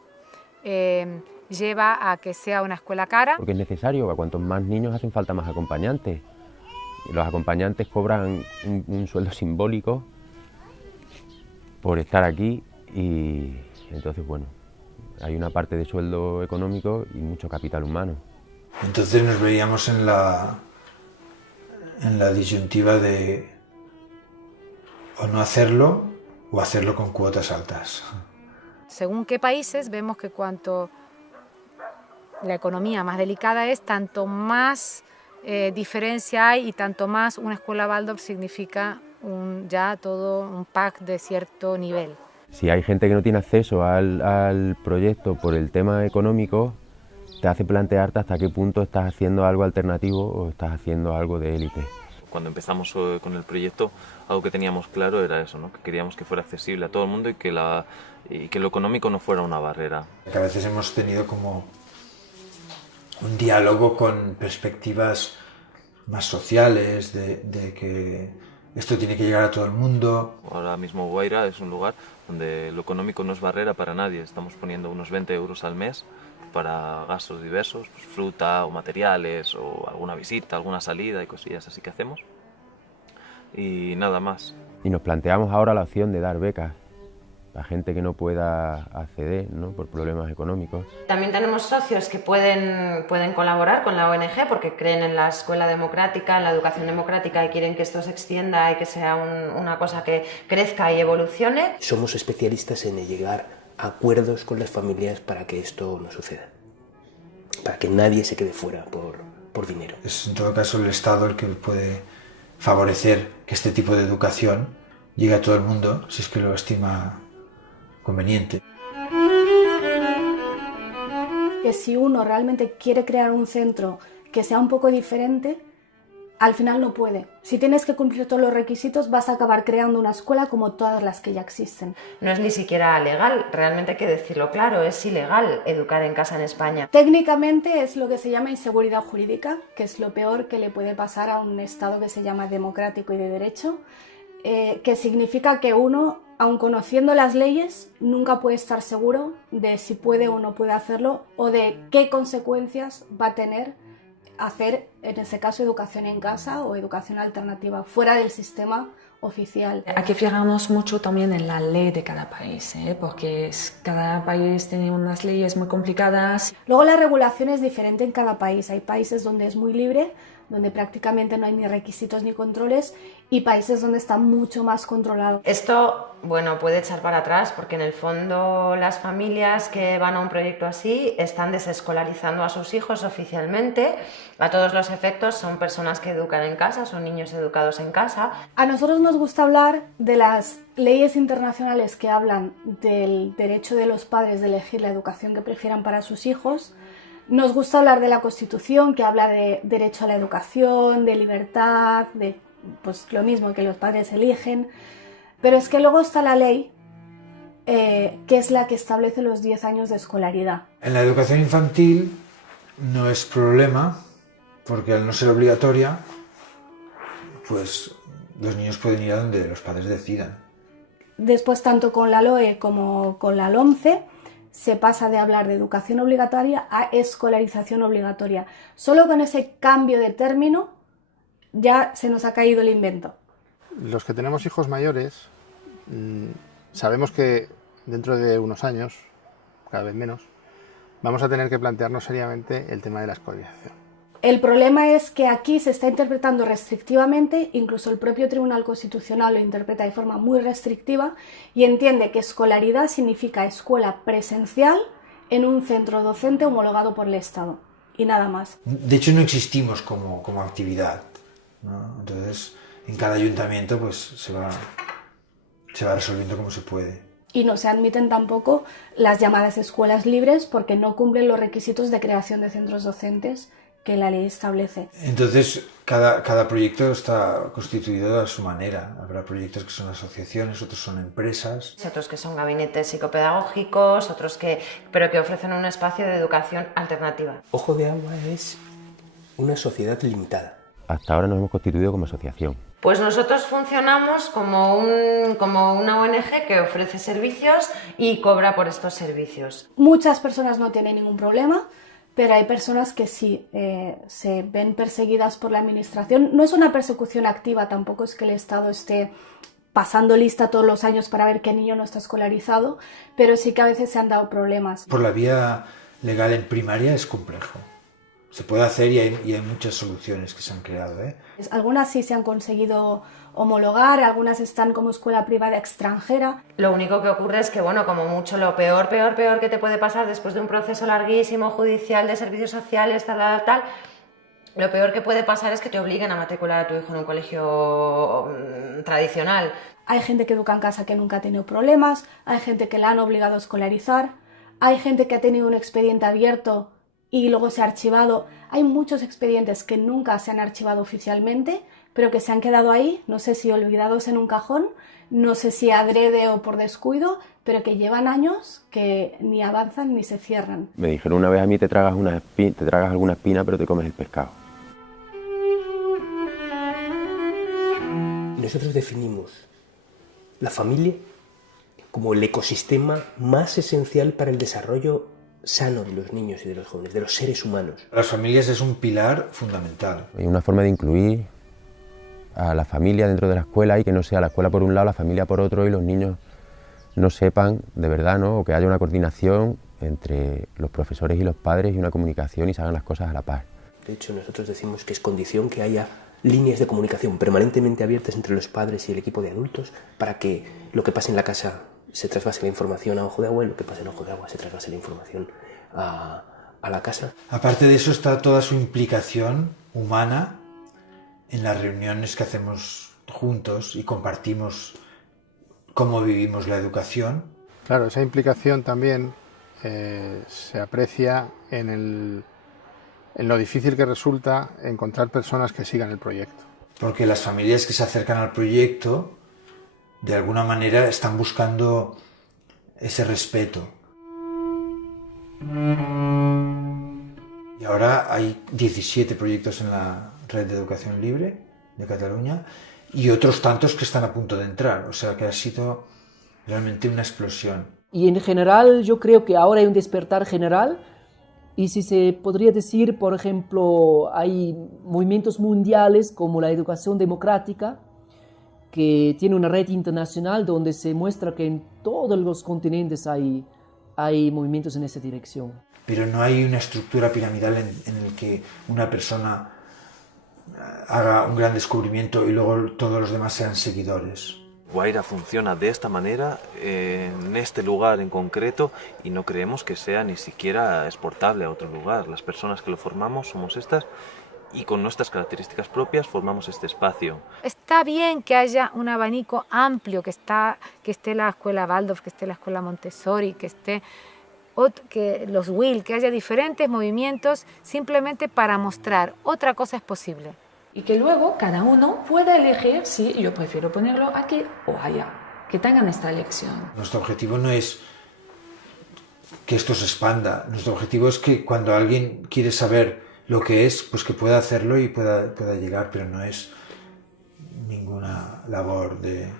Lleva a que sea una escuela cara. Porque es necesario, a cuantos más niños hacen falta más acompañantes. Y los acompañantes cobran un sueldo simbólico por estar aquí y entonces, bueno, hay una parte de sueldo económico y mucho capital humano. Entonces nos veíamos en la disyuntiva de o no hacerlo o hacerlo con cuotas altas. Según qué países, vemos que cuanto la economía más delicada es, tanto más diferencia hay y tanto más una escuela Waldorf significa ya todo un pack de cierto nivel. Si hay gente que no tiene acceso al proyecto por el tema económico, te hace plantearte hasta qué punto estás haciendo algo alternativo o estás haciendo algo de élite. Cuando empezamos con el proyecto, algo que teníamos claro era eso, ¿no? Que queríamos que fuera accesible a todo el mundo y que lo económico no fuera una barrera. A veces hemos tenido como un diálogo con perspectivas más sociales, de que esto tiene que llegar a todo el mundo. Ahora mismo Guaira es un lugar donde lo económico no es barrera para nadie. Estamos poniendo unos 20 euros al mes para gastos diversos, pues fruta o materiales o alguna visita, alguna salida y cosillas así que hacemos. Y nada más. Y nos planteamos ahora la opción de dar becas a gente que no pueda acceder, ¿no? Por problemas económicos. También tenemos socios que pueden colaborar con la ONG porque creen en la escuela democrática, en la educación democrática y quieren que esto se extienda y que sea una cosa que crezca y evolucione. Somos especialistas en llegar a acuerdos con las familias para que esto no suceda, para que nadie se quede fuera por dinero. Es en todo caso el Estado el que puede favorecer que este tipo de educación llegue a todo el mundo si es que lo estima conveniente. Que si uno realmente quiere crear un centro que sea un poco diferente, al final no puede. Si tienes que cumplir todos los requisitos, vas a acabar creando una escuela como todas las que ya existen. No es ni siquiera legal, realmente hay que decirlo claro, es ilegal educar en casa en España. Técnicamente es lo que se llama inseguridad jurídica, que es lo peor que le puede pasar a un Estado que se llama democrático y de derecho, que significa que uno, aun conociendo las leyes, nunca puede estar seguro de si puede o no puede hacerlo o de qué consecuencias va a tener hacer, en ese caso, educación en casa o educación alternativa fuera del sistema oficial. Hay que fijarnos mucho también en la ley de cada país, porque cada país tiene unas leyes muy complicadas. Luego la regulación es diferente en cada país. Hay países donde es muy libre, donde prácticamente no hay ni requisitos ni controles, y países donde está mucho más controlado. Esto, bueno, puede echar para atrás porque en el fondo las familias que van a un proyecto así están desescolarizando a sus hijos oficialmente. A todos los efectos son personas que educan en casa, son niños educados en casa. A nosotros nos gusta hablar de las leyes internacionales que hablan del derecho de los padres de elegir la educación que prefieran para sus hijos. Nos gusta hablar de la Constitución, que habla de derecho a la educación, de libertad, de pues lo mismo que los padres eligen. Pero es que luego está la ley, que es la que establece los 10 años de escolaridad. En la educación infantil no es problema, porque al no ser obligatoria, pues los niños pueden ir a donde los padres decidan. Después, tanto con la LOE como con la LOMCE, se pasa de hablar de educación obligatoria a escolarización obligatoria. Solo con ese cambio de término ya se nos ha caído el invento. Los que tenemos hijos mayores sabemos que dentro de unos años, cada vez menos, vamos a tener que plantearnos seriamente el tema de la escolarización. El problema es que aquí se está interpretando restrictivamente, incluso el propio Tribunal Constitucional lo interpreta de forma muy restrictiva y entiende que escolaridad significa escuela presencial en un centro docente homologado por el Estado y nada más. De hecho no existimos como actividad, ¿no? Entonces en cada ayuntamiento pues se va resolviendo como se puede. Y no se admiten tampoco las llamadas escuelas libres porque no cumplen los requisitos de creación de centros docentes que la ley establece. Entonces, cada proyecto está constituido a su manera. Habrá proyectos que son asociaciones, otros son empresas. Otros que son gabinetes psicopedagógicos, pero que ofrecen un espacio de educación alternativa. Ojo de Agua es una sociedad limitada. Hasta ahora nos hemos constituido como asociación. Pues nosotros funcionamos como una ONG que ofrece servicios y cobra por estos servicios. Muchas personas no tienen ningún problema, pero hay personas que sí se ven perseguidas por la administración. No es una persecución activa, tampoco es que el Estado esté pasando lista todos los años para ver qué niño no está escolarizado, pero sí que a veces se han dado problemas. Por la vía legal en primaria es complejo. Se puede hacer y hay muchas soluciones que se han creado, ¿eh? Algunas sí se han conseguido homologar, algunas están como escuela privada extranjera. Lo único que ocurre es que, bueno, como mucho lo peor que te puede pasar después de un proceso larguísimo judicial de servicios sociales, tal, lo peor que puede pasar es que te obliguen a matricular a tu hijo en un colegio tradicional. Hay gente que educa en casa que nunca ha tenido problemas, hay gente que la han obligado a escolarizar, hay gente que ha tenido un expediente abierto y luego se ha archivado. Hay muchos expedientes que nunca se han archivado oficialmente, pero que se han quedado ahí, no sé si olvidados en un cajón, no sé si adrede o por descuido, pero que llevan años que ni avanzan ni se cierran. Me dijeron una vez a mí, te tragas alguna espina, pero te comes el pescado. Nosotros definimos la familia como el ecosistema más esencial para el desarrollo sano de los niños y de los jóvenes, de los seres humanos. Las familias es un pilar fundamental. Hay una forma de incluir a la familia dentro de la escuela y que no sea la escuela por un lado, la familia por otro y los niños no sepan de verdad, ¿no? O que haya una coordinación entre los profesores y los padres y una comunicación y se hagan las cosas a la par. De hecho, nosotros decimos que es condición que haya líneas de comunicación permanentemente abiertas entre los padres y el equipo de adultos para que lo que pase en la casa se trasvase la información a Ojo de Agua y lo que pasa en Ojo de Agua se trasvase la información a la casa. Aparte de eso está toda su implicación humana en las reuniones que hacemos juntos y compartimos cómo vivimos la educación. Claro, esa implicación también se aprecia en lo difícil que resulta encontrar personas que sigan el proyecto. Porque las familias que se acercan al proyecto de alguna manera están buscando ese respeto. Y ahora hay 17 proyectos en la Red de Educación Libre de Cataluña y otros tantos que están a punto de entrar. O sea que ha sido realmente una explosión. Y en general yo creo que ahora hay un despertar general y si se podría decir, por ejemplo, hay movimientos mundiales como la educación democrática, que tiene una red internacional donde se muestra que en todos los continentes hay movimientos en esa dirección. Pero no hay una estructura piramidal en el que una persona haga un gran descubrimiento y luego todos los demás sean seguidores. Guaira funciona de esta manera, en este lugar en concreto, y no creemos que sea ni siquiera exportable a otro lugar. Las personas que lo formamos somos estas, y con nuestras características propias formamos este espacio. Está bien que haya un abanico amplio, que esté la escuela Waldorf, que esté la escuela Montessori, que esté que los WIL, que haya diferentes movimientos simplemente para mostrar otra cosa es posible. Y que luego cada uno pueda elegir si yo prefiero ponerlo aquí o allá, que tengan esta elección. Nuestro objetivo no es que esto se expanda, nuestro objetivo es que cuando alguien quiere saber lo que es, pues que pueda hacerlo y pueda llegar, pero no es ninguna labor de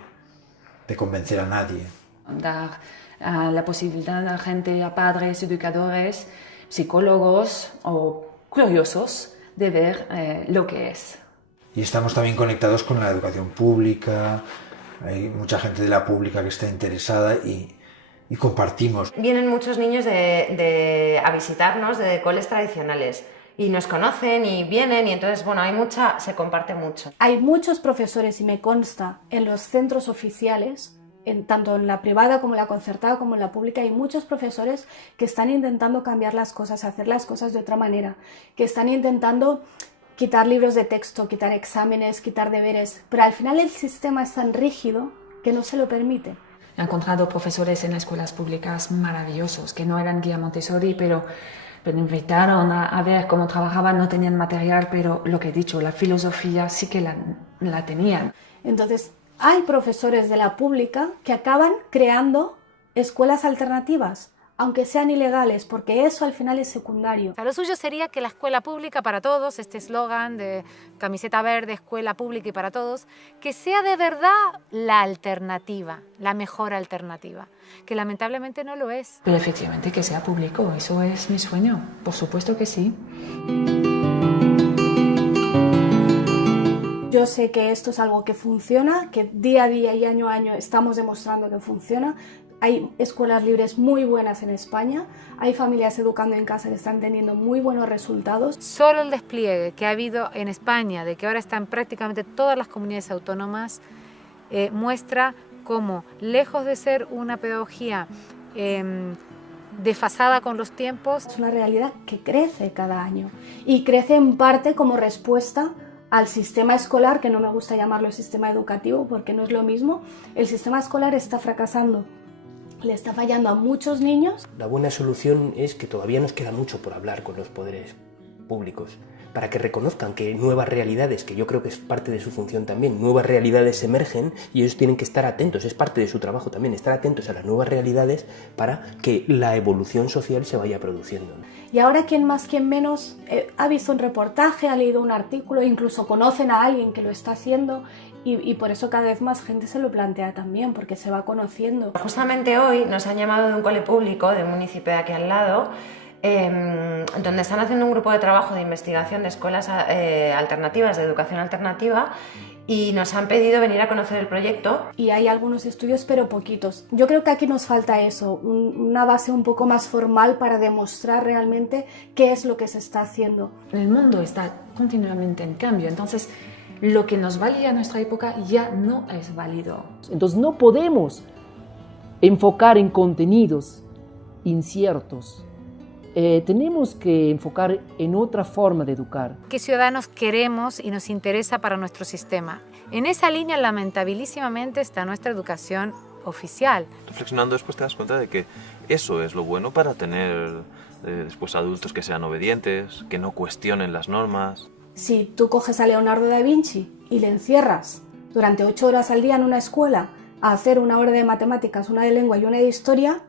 convencer a nadie. Dar la posibilidad a gente, a padres, educadores, psicólogos o curiosos de ver lo que es. Y estamos también conectados con la educación pública, hay mucha gente de la pública que está interesada y compartimos. Vienen muchos niños a visitarnos de coles tradicionales. Y nos conocen y vienen y entonces, bueno, se comparte mucho. Hay muchos profesores, y me consta, en los centros oficiales, tanto en la privada como en la concertada como en la pública, hay muchos profesores que están intentando cambiar las cosas, hacer las cosas de otra manera, que están intentando quitar libros de texto, quitar exámenes, quitar deberes, pero al final el sistema es tan rígido que no se lo permite. He encontrado profesores en escuelas públicas maravillosos, que no eran guía Montessori, pero Pero invitaron a ver cómo trabajaban, no tenían material, pero lo que he dicho, la filosofía sí que la tenían. Entonces, hay profesores de la pública que acaban creando escuelas alternativas, aunque sean ilegales, porque eso al final es secundario. O sea, lo suyo sería que la escuela pública para todos, este eslogan de camiseta verde, escuela pública y para todos, que sea de verdad la alternativa, la mejor alternativa, que lamentablemente no lo es. Pero efectivamente que sea público, eso es mi sueño, por supuesto que sí. Yo sé que esto es algo que funciona, que día a día y año a año estamos demostrando que funciona. Hay escuelas libres muy buenas en España, hay familias educando en casa que están teniendo muy buenos resultados. Solo el despliegue que ha habido en España, de que ahora están prácticamente todas las comunidades autónomas, muestra cómo, lejos de ser una pedagogía desfasada con los tiempos, es una realidad que crece cada año y crece en parte como respuesta al sistema escolar, que no me gusta llamarlo sistema educativo porque no es lo mismo. El sistema escolar está fracasando. Le está fallando a muchos niños. La buena solución es que todavía nos queda mucho por hablar con los poderes públicos, para que reconozcan que nuevas realidades, que yo creo que es parte de su función también, nuevas realidades emergen y ellos tienen que estar atentos, es parte de su trabajo también, estar atentos a las nuevas realidades para que la evolución social se vaya produciendo. Y ahora quien más, quien menos, ha visto un reportaje, ha leído un artículo, incluso conocen a alguien que lo está haciendo. Y por eso cada vez más gente se lo plantea también, porque se va conociendo. Justamente hoy nos han llamado de un cole público, de un municipio de aquí al lado, donde están haciendo un grupo de trabajo de investigación de escuelas alternativas, de educación alternativa, y nos han pedido venir a conocer el proyecto. Y hay algunos estudios, pero poquitos. Yo creo que aquí nos falta eso, una base un poco más formal para demostrar realmente qué es lo que se está haciendo. El mundo está continuamente en cambio, entonces lo que nos valía en nuestra época ya no es válido. Entonces no podemos enfocar en contenidos inciertos. Tenemos que enfocar en otra forma de educar. ¿Qué ciudadanos queremos y nos interesa para nuestro sistema? En esa línea, lamentabilísimamente, está nuestra educación oficial. Reflexionando después te das cuenta de que eso es lo bueno para tener después adultos que sean obedientes, que no cuestionen las normas. Si tú coges a Leonardo da Vinci y le encierras durante 8 horas al día en una escuela a hacer una hora de matemáticas, una de lengua y una de historia,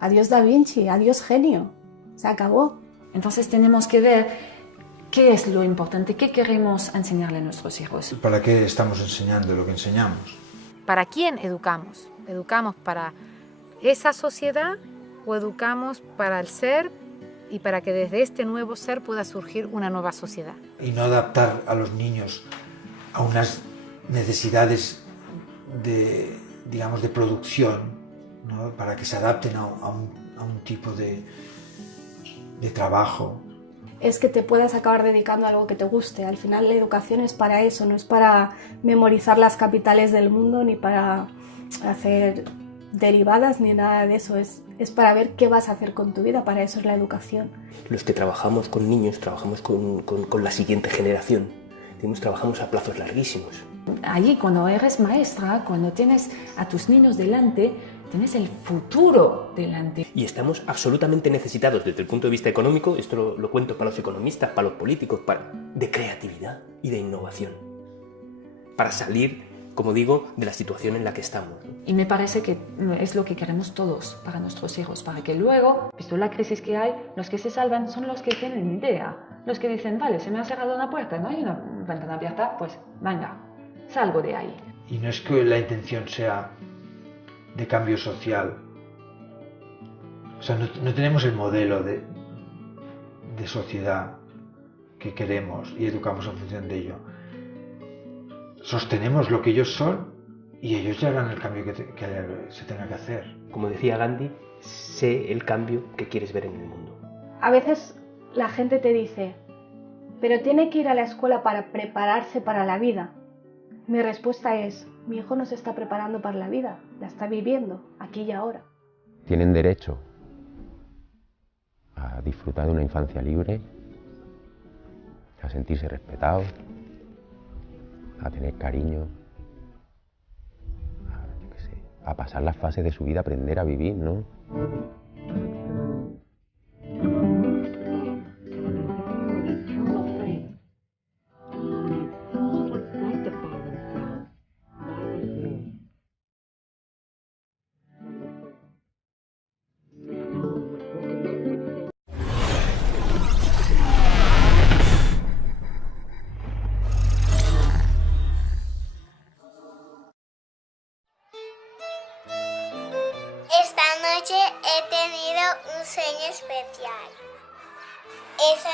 adiós da Vinci, adiós genio, se acabó. Entonces tenemos que ver qué es lo importante, qué queremos enseñarle a nuestros hijos. ¿Para qué estamos enseñando lo que enseñamos? ¿Para quién educamos? ¿Educamos para esa sociedad o educamos para el ser y para que desde este nuevo ser pueda surgir una nueva sociedad? Y no adaptar a los niños a unas necesidades de, digamos, de producción, ¿no? Para que se adapten a un tipo de trabajo. Es que te puedas acabar dedicando a algo que te guste. Al final la educación es para eso, no es para memorizar las capitales del mundo ni para hacer derivadas ni nada de eso. Es para ver qué vas a hacer con tu vida, para eso es la educación. Los que trabajamos con niños, trabajamos con la siguiente generación. Trabajamos a plazos larguísimos. Allí cuando eres maestra, cuando tienes a tus niños delante, tienes el futuro delante. Y estamos absolutamente necesitados desde el punto de vista económico, esto lo cuento para los economistas, para los políticos, de creatividad y de innovación. Para salir, como digo, de la situación en la que estamos. Y me parece que es lo que queremos todos para nuestros hijos, para que luego, visto la crisis que hay, los que se salvan son los que tienen idea. Los que dicen, vale, se me ha cerrado una puerta, no hay una ventana abierta, pues venga, salgo de ahí. Y no es que la intención sea de cambio social. O sea, no tenemos el modelo de sociedad que queremos y educamos en función de ello. Sostenemos lo que ellos son y ellos ya harán el cambio que se tenga que hacer. Como decía Gandhi, sé el cambio que quieres ver en el mundo. A veces la gente te dice, pero tiene que ir a la escuela para prepararse para la vida. Mi respuesta es, mi hijo no se está preparando para la vida, la está viviendo, aquí y ahora. Tienen derecho a disfrutar de una infancia libre, a sentirse respetados, a tener cariño, a pasar las fases de su vida, aprender a vivir, ¿no?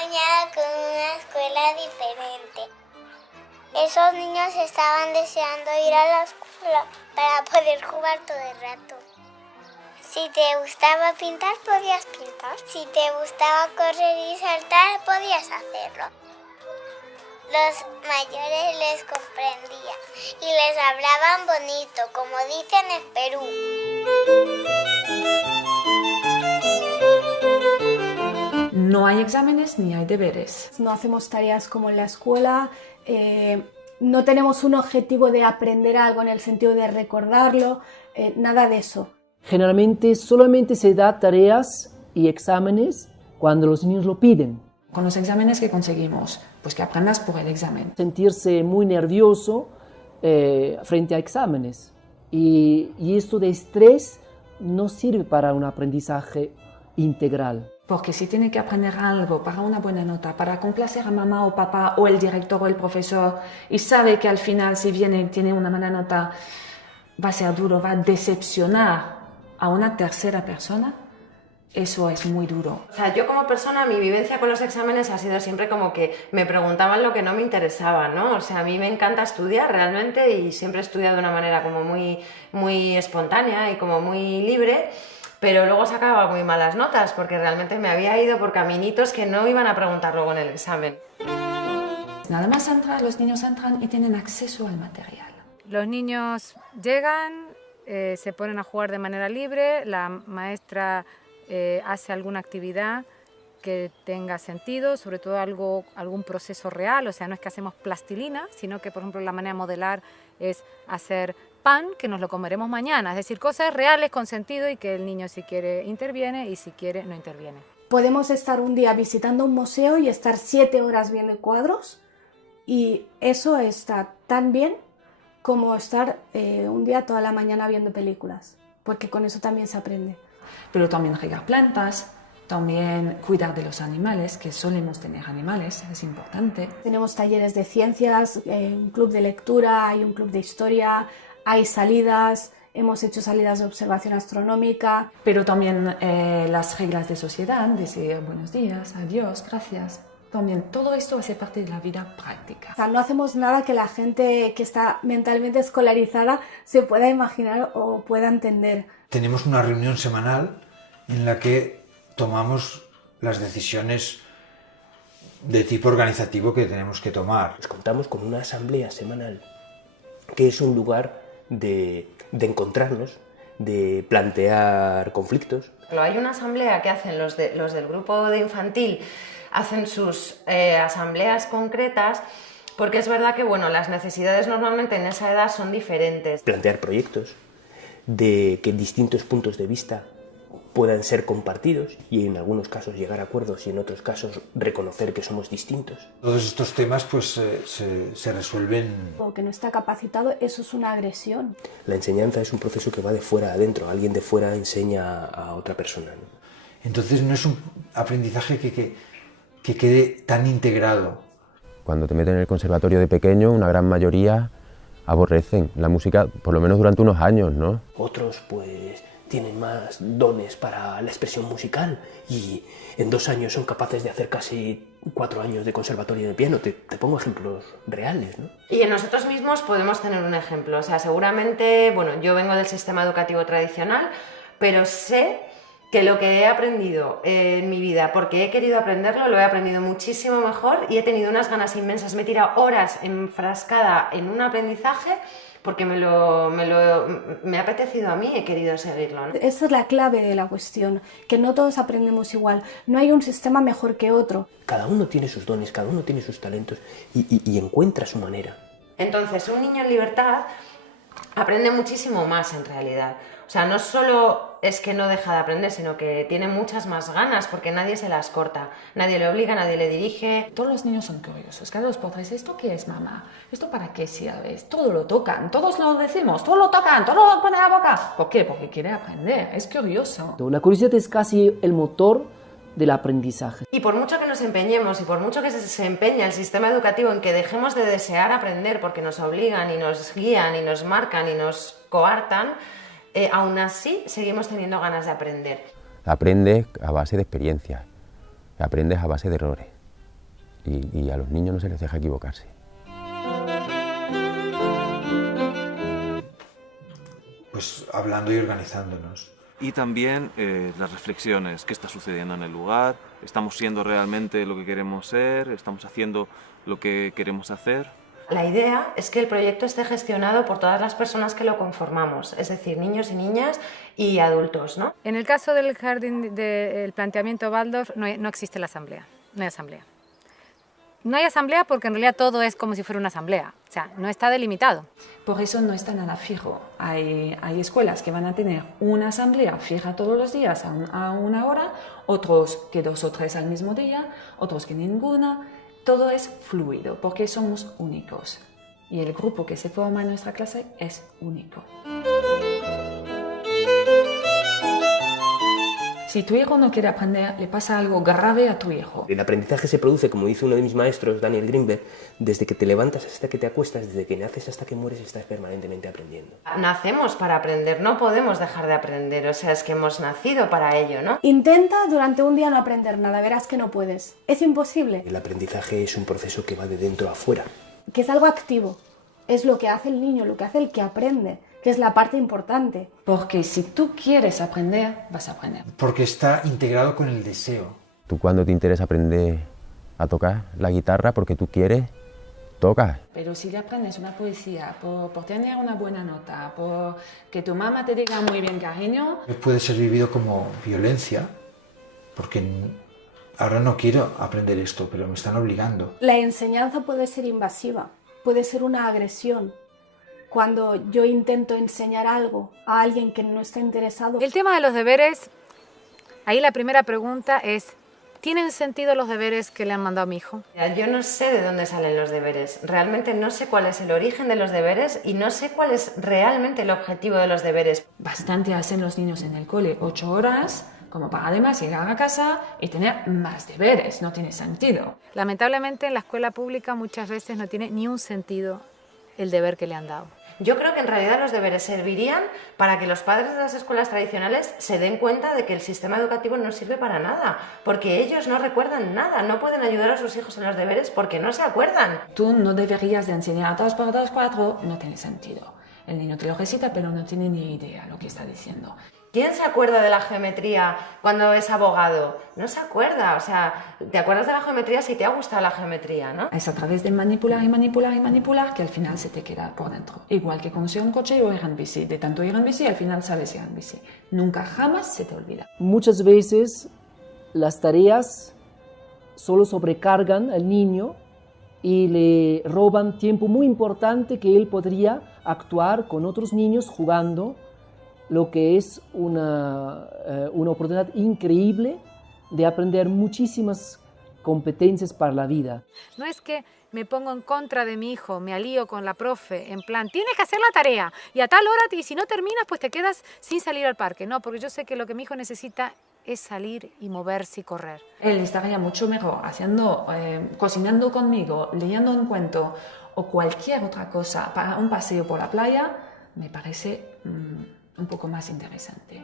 soñado con una escuela diferente. Esos niños estaban deseando ir a la escuela para poder jugar todo el rato. Si te gustaba pintar, podías pintar. Si te gustaba correr y saltar, podías hacerlo. Los mayores les comprendían y les hablaban bonito, como dicen en Perú. No hay exámenes ni hay deberes. No hacemos tareas como en la escuela, no tenemos un objetivo de aprender algo en el sentido de recordarlo, nada de eso. Generalmente solamente se da tareas y exámenes cuando los niños lo piden. Con los exámenes que conseguimos, pues que aprendas por el examen. Sentirse muy nervioso frente a exámenes. Y esto de estrés no sirve para un aprendizaje integral. Porque si tiene que aprender algo para una buena nota, para complacer a mamá o papá o el director o el profesor, y sabe que al final si viene y tiene una mala nota, va a ser duro, va a decepcionar a una tercera persona, eso es muy duro. O sea, yo como persona, mi vivencia con los exámenes ha sido siempre como que me preguntaban lo que no me interesaba, ¿no? O sea, a mí me encanta estudiar realmente y siempre he estudiado de una manera como muy espontánea y como muy libre, pero luego sacaba muy malas notas porque realmente me había ido por caminitos que no iban a preguntar luego en el examen. Nada más los niños entran y tienen acceso al material. Los niños llegan, se ponen a jugar de manera libre, la maestra hace alguna actividad que tenga sentido, sobre todo algún proceso real, o sea, no es que hacemos plastilina, sino que, por ejemplo, la manera de modelar es hacer pan que nos lo comeremos mañana, es decir, cosas reales con sentido y que el niño si quiere interviene y si quiere no interviene. Podemos estar un día visitando un museo y estar 7 horas viendo cuadros y eso está tan bien como estar un día toda la mañana viendo películas, porque con eso también se aprende. Pero también regar plantas, también cuidar de los animales, que solemos tener animales, es importante. Tenemos talleres de ciencias, un club de lectura, hay un club de historia, hay salidas, hemos hecho salidas de observación astronómica. Pero también las reglas de sociedad, decir buenos días, adiós, gracias. También todo esto hace parte de la vida práctica. O sea, no hacemos nada que la gente que está mentalmente escolarizada se pueda imaginar o pueda entender. Tenemos una reunión semanal en la que tomamos las decisiones de tipo organizativo que tenemos que tomar. Pues contamos con una asamblea semanal, que es un lugar de encontrarnos, de plantear conflictos. Hay una asamblea que hacen los del grupo de infantil, hacen sus asambleas concretas, porque es verdad que bueno, las necesidades normalmente en esa edad son diferentes. Plantear proyectos, de que distintos puntos de vista puedan ser compartidos y en algunos casos llegar a acuerdos y en otros casos reconocer que somos distintos. Todos estos temas pues se resuelven. O que no está capacitado, eso es una agresión. La enseñanza es un proceso que va de fuera a adentro, alguien de fuera enseña a otra persona, ¿no? Entonces no es un aprendizaje que quede tan integrado. Cuando te meten en el conservatorio de pequeño, una gran mayoría aborrecen la música, por lo menos durante unos años, ¿no? Otros pues tienen más dones para la expresión musical y en 2 años son capaces de hacer casi 4 años de conservatorio de piano. Te pongo ejemplos reales, ¿no? Y en nosotros mismos podemos tener un ejemplo. O sea, seguramente, bueno, yo vengo del sistema educativo tradicional, pero sé que lo que he aprendido en mi vida, porque he querido aprenderlo, lo he aprendido muchísimo mejor y he tenido unas ganas inmensas. Me he tirado horas enfrascada en un aprendizaje porque me ha apetecido a mí, he querido seguirlo, ¿no? Esa es la clave de la cuestión, que no todos aprendemos igual, no hay un sistema mejor que otro. Cada uno tiene sus dones, cada uno tiene sus talentos y encuentra su manera. Entonces, un niño en libertad aprende muchísimo más en realidad. O sea, no solo es que no deja de aprender, sino que tiene muchas más ganas porque nadie se las corta, nadie le obliga, nadie le dirige. Todos los niños son curiosos, cada 2 por 3, ¿esto qué es, mamá? ¿Esto para qué sirve? Todo lo tocan, todos lo decimos, todo lo tocan, todo lo ponen a la boca. ¿Por qué? Porque quiere aprender, es curioso. La curiosidad es casi el motor del aprendizaje. Y por mucho que nos empeñemos y por mucho que se empeñe el sistema educativo en que dejemos de desear aprender porque nos obligan y nos guían y nos marcan y nos coartan, aún así seguimos teniendo ganas de aprender. Aprendes a base de experiencias, aprendes a base de errores. y a los niños no se les deja equivocarse. Pues hablando y organizándonos. Y también las reflexiones, qué está sucediendo en el lugar, estamos siendo realmente lo que queremos ser, estamos haciendo lo que queremos hacer. La idea es que el proyecto esté gestionado por todas las personas que lo conformamos, es decir, niños y niñas y adultos, ¿no? En el caso del jardín del planteamiento Waldorf no existe la asamblea, no hay asamblea. No hay asamblea porque en realidad todo es como si fuera una asamblea, o sea, no está delimitado. Por eso no está nada fijo. Hay escuelas que van a tener una asamblea fija todos los días a una hora, otros que 2 o 3 al mismo día, otros que ninguna. Todo es fluido porque somos únicos y el grupo que se forma en nuestra clase es único. Si tu hijo no quiere aprender, le pasa algo grave a tu hijo. El aprendizaje se produce, como dice uno de mis maestros, Daniel Grimberg, desde que te levantas hasta que te acuestas, desde que naces hasta que mueres, estás permanentemente aprendiendo. Nacemos para aprender, no podemos dejar de aprender, o sea, es que hemos nacido para ello, ¿no? Intenta durante un día no aprender nada, verás que no puedes. Es imposible. El aprendizaje es un proceso que va de dentro a fuera. Que es algo activo. Es lo que hace el niño, lo que hace el que aprende, que es la parte importante. Porque si tú quieres aprender, vas a aprender. Porque está integrado con el deseo. Tú cuando te interesa aprender a tocar la guitarra porque tú quieres, tocas. Pero si le aprendes una poesía por tener una buena nota, por que tu mamá te diga muy bien cariño... Puede ser vivido como violencia, porque ahora no quiero aprender esto, pero me están obligando. La enseñanza puede ser invasiva, puede ser una agresión. Cuando yo intento enseñar algo a alguien que no está interesado... El tema de los deberes, ahí la primera pregunta es, ¿tienen sentido los deberes que le han mandado a mi hijo? Yo no sé de dónde salen los deberes, realmente no sé cuál es el origen de los deberes y no sé cuál es realmente el objetivo de los deberes. Bastante hacen los niños en el cole, 8 horas, como para además llegar a casa y tener más deberes, no tiene sentido. Lamentablemente en la escuela pública muchas veces no tiene ni un sentido el deber que le han dado. Yo creo que en realidad los deberes servirían para que los padres de las escuelas tradicionales se den cuenta de que el sistema educativo no sirve para nada, porque ellos no recuerdan nada, no pueden ayudar a sus hijos en los deberes porque no se acuerdan. Tú no deberías de enseñar 2 por 2, 4, no tiene sentido. El niño te lo recita, pero no tiene ni idea lo que está diciendo. ¿Quién se acuerda de la geometría cuando es abogado? No se acuerda, o sea, te acuerdas de la geometría si te ha gustado la geometría, ¿no? Es a través de manipular y manipular y manipular que al final se te queda por dentro. Igual que conducir un coche o ir en bici. De tanto ir en bici, al final sales ir en bici. Nunca jamás se te olvida. Muchas veces las tareas solo sobrecargan al niño y le roban tiempo muy importante que él podría actuar con otros niños jugando, lo que es una oportunidad increíble de aprender muchísimas competencias para la vida. No es que me pongo en contra de mi hijo, me alío con la profe, en plan, tienes que hacer la tarea y a tal hora, y si no terminas, pues te quedas sin salir al parque. No, porque yo sé que lo que mi hijo necesita es salir y moverse y correr. Él estaría mucho mejor cocinando conmigo, leyendo un cuento o cualquier otra cosa para un paseo por la playa, me parece un poco más interesante.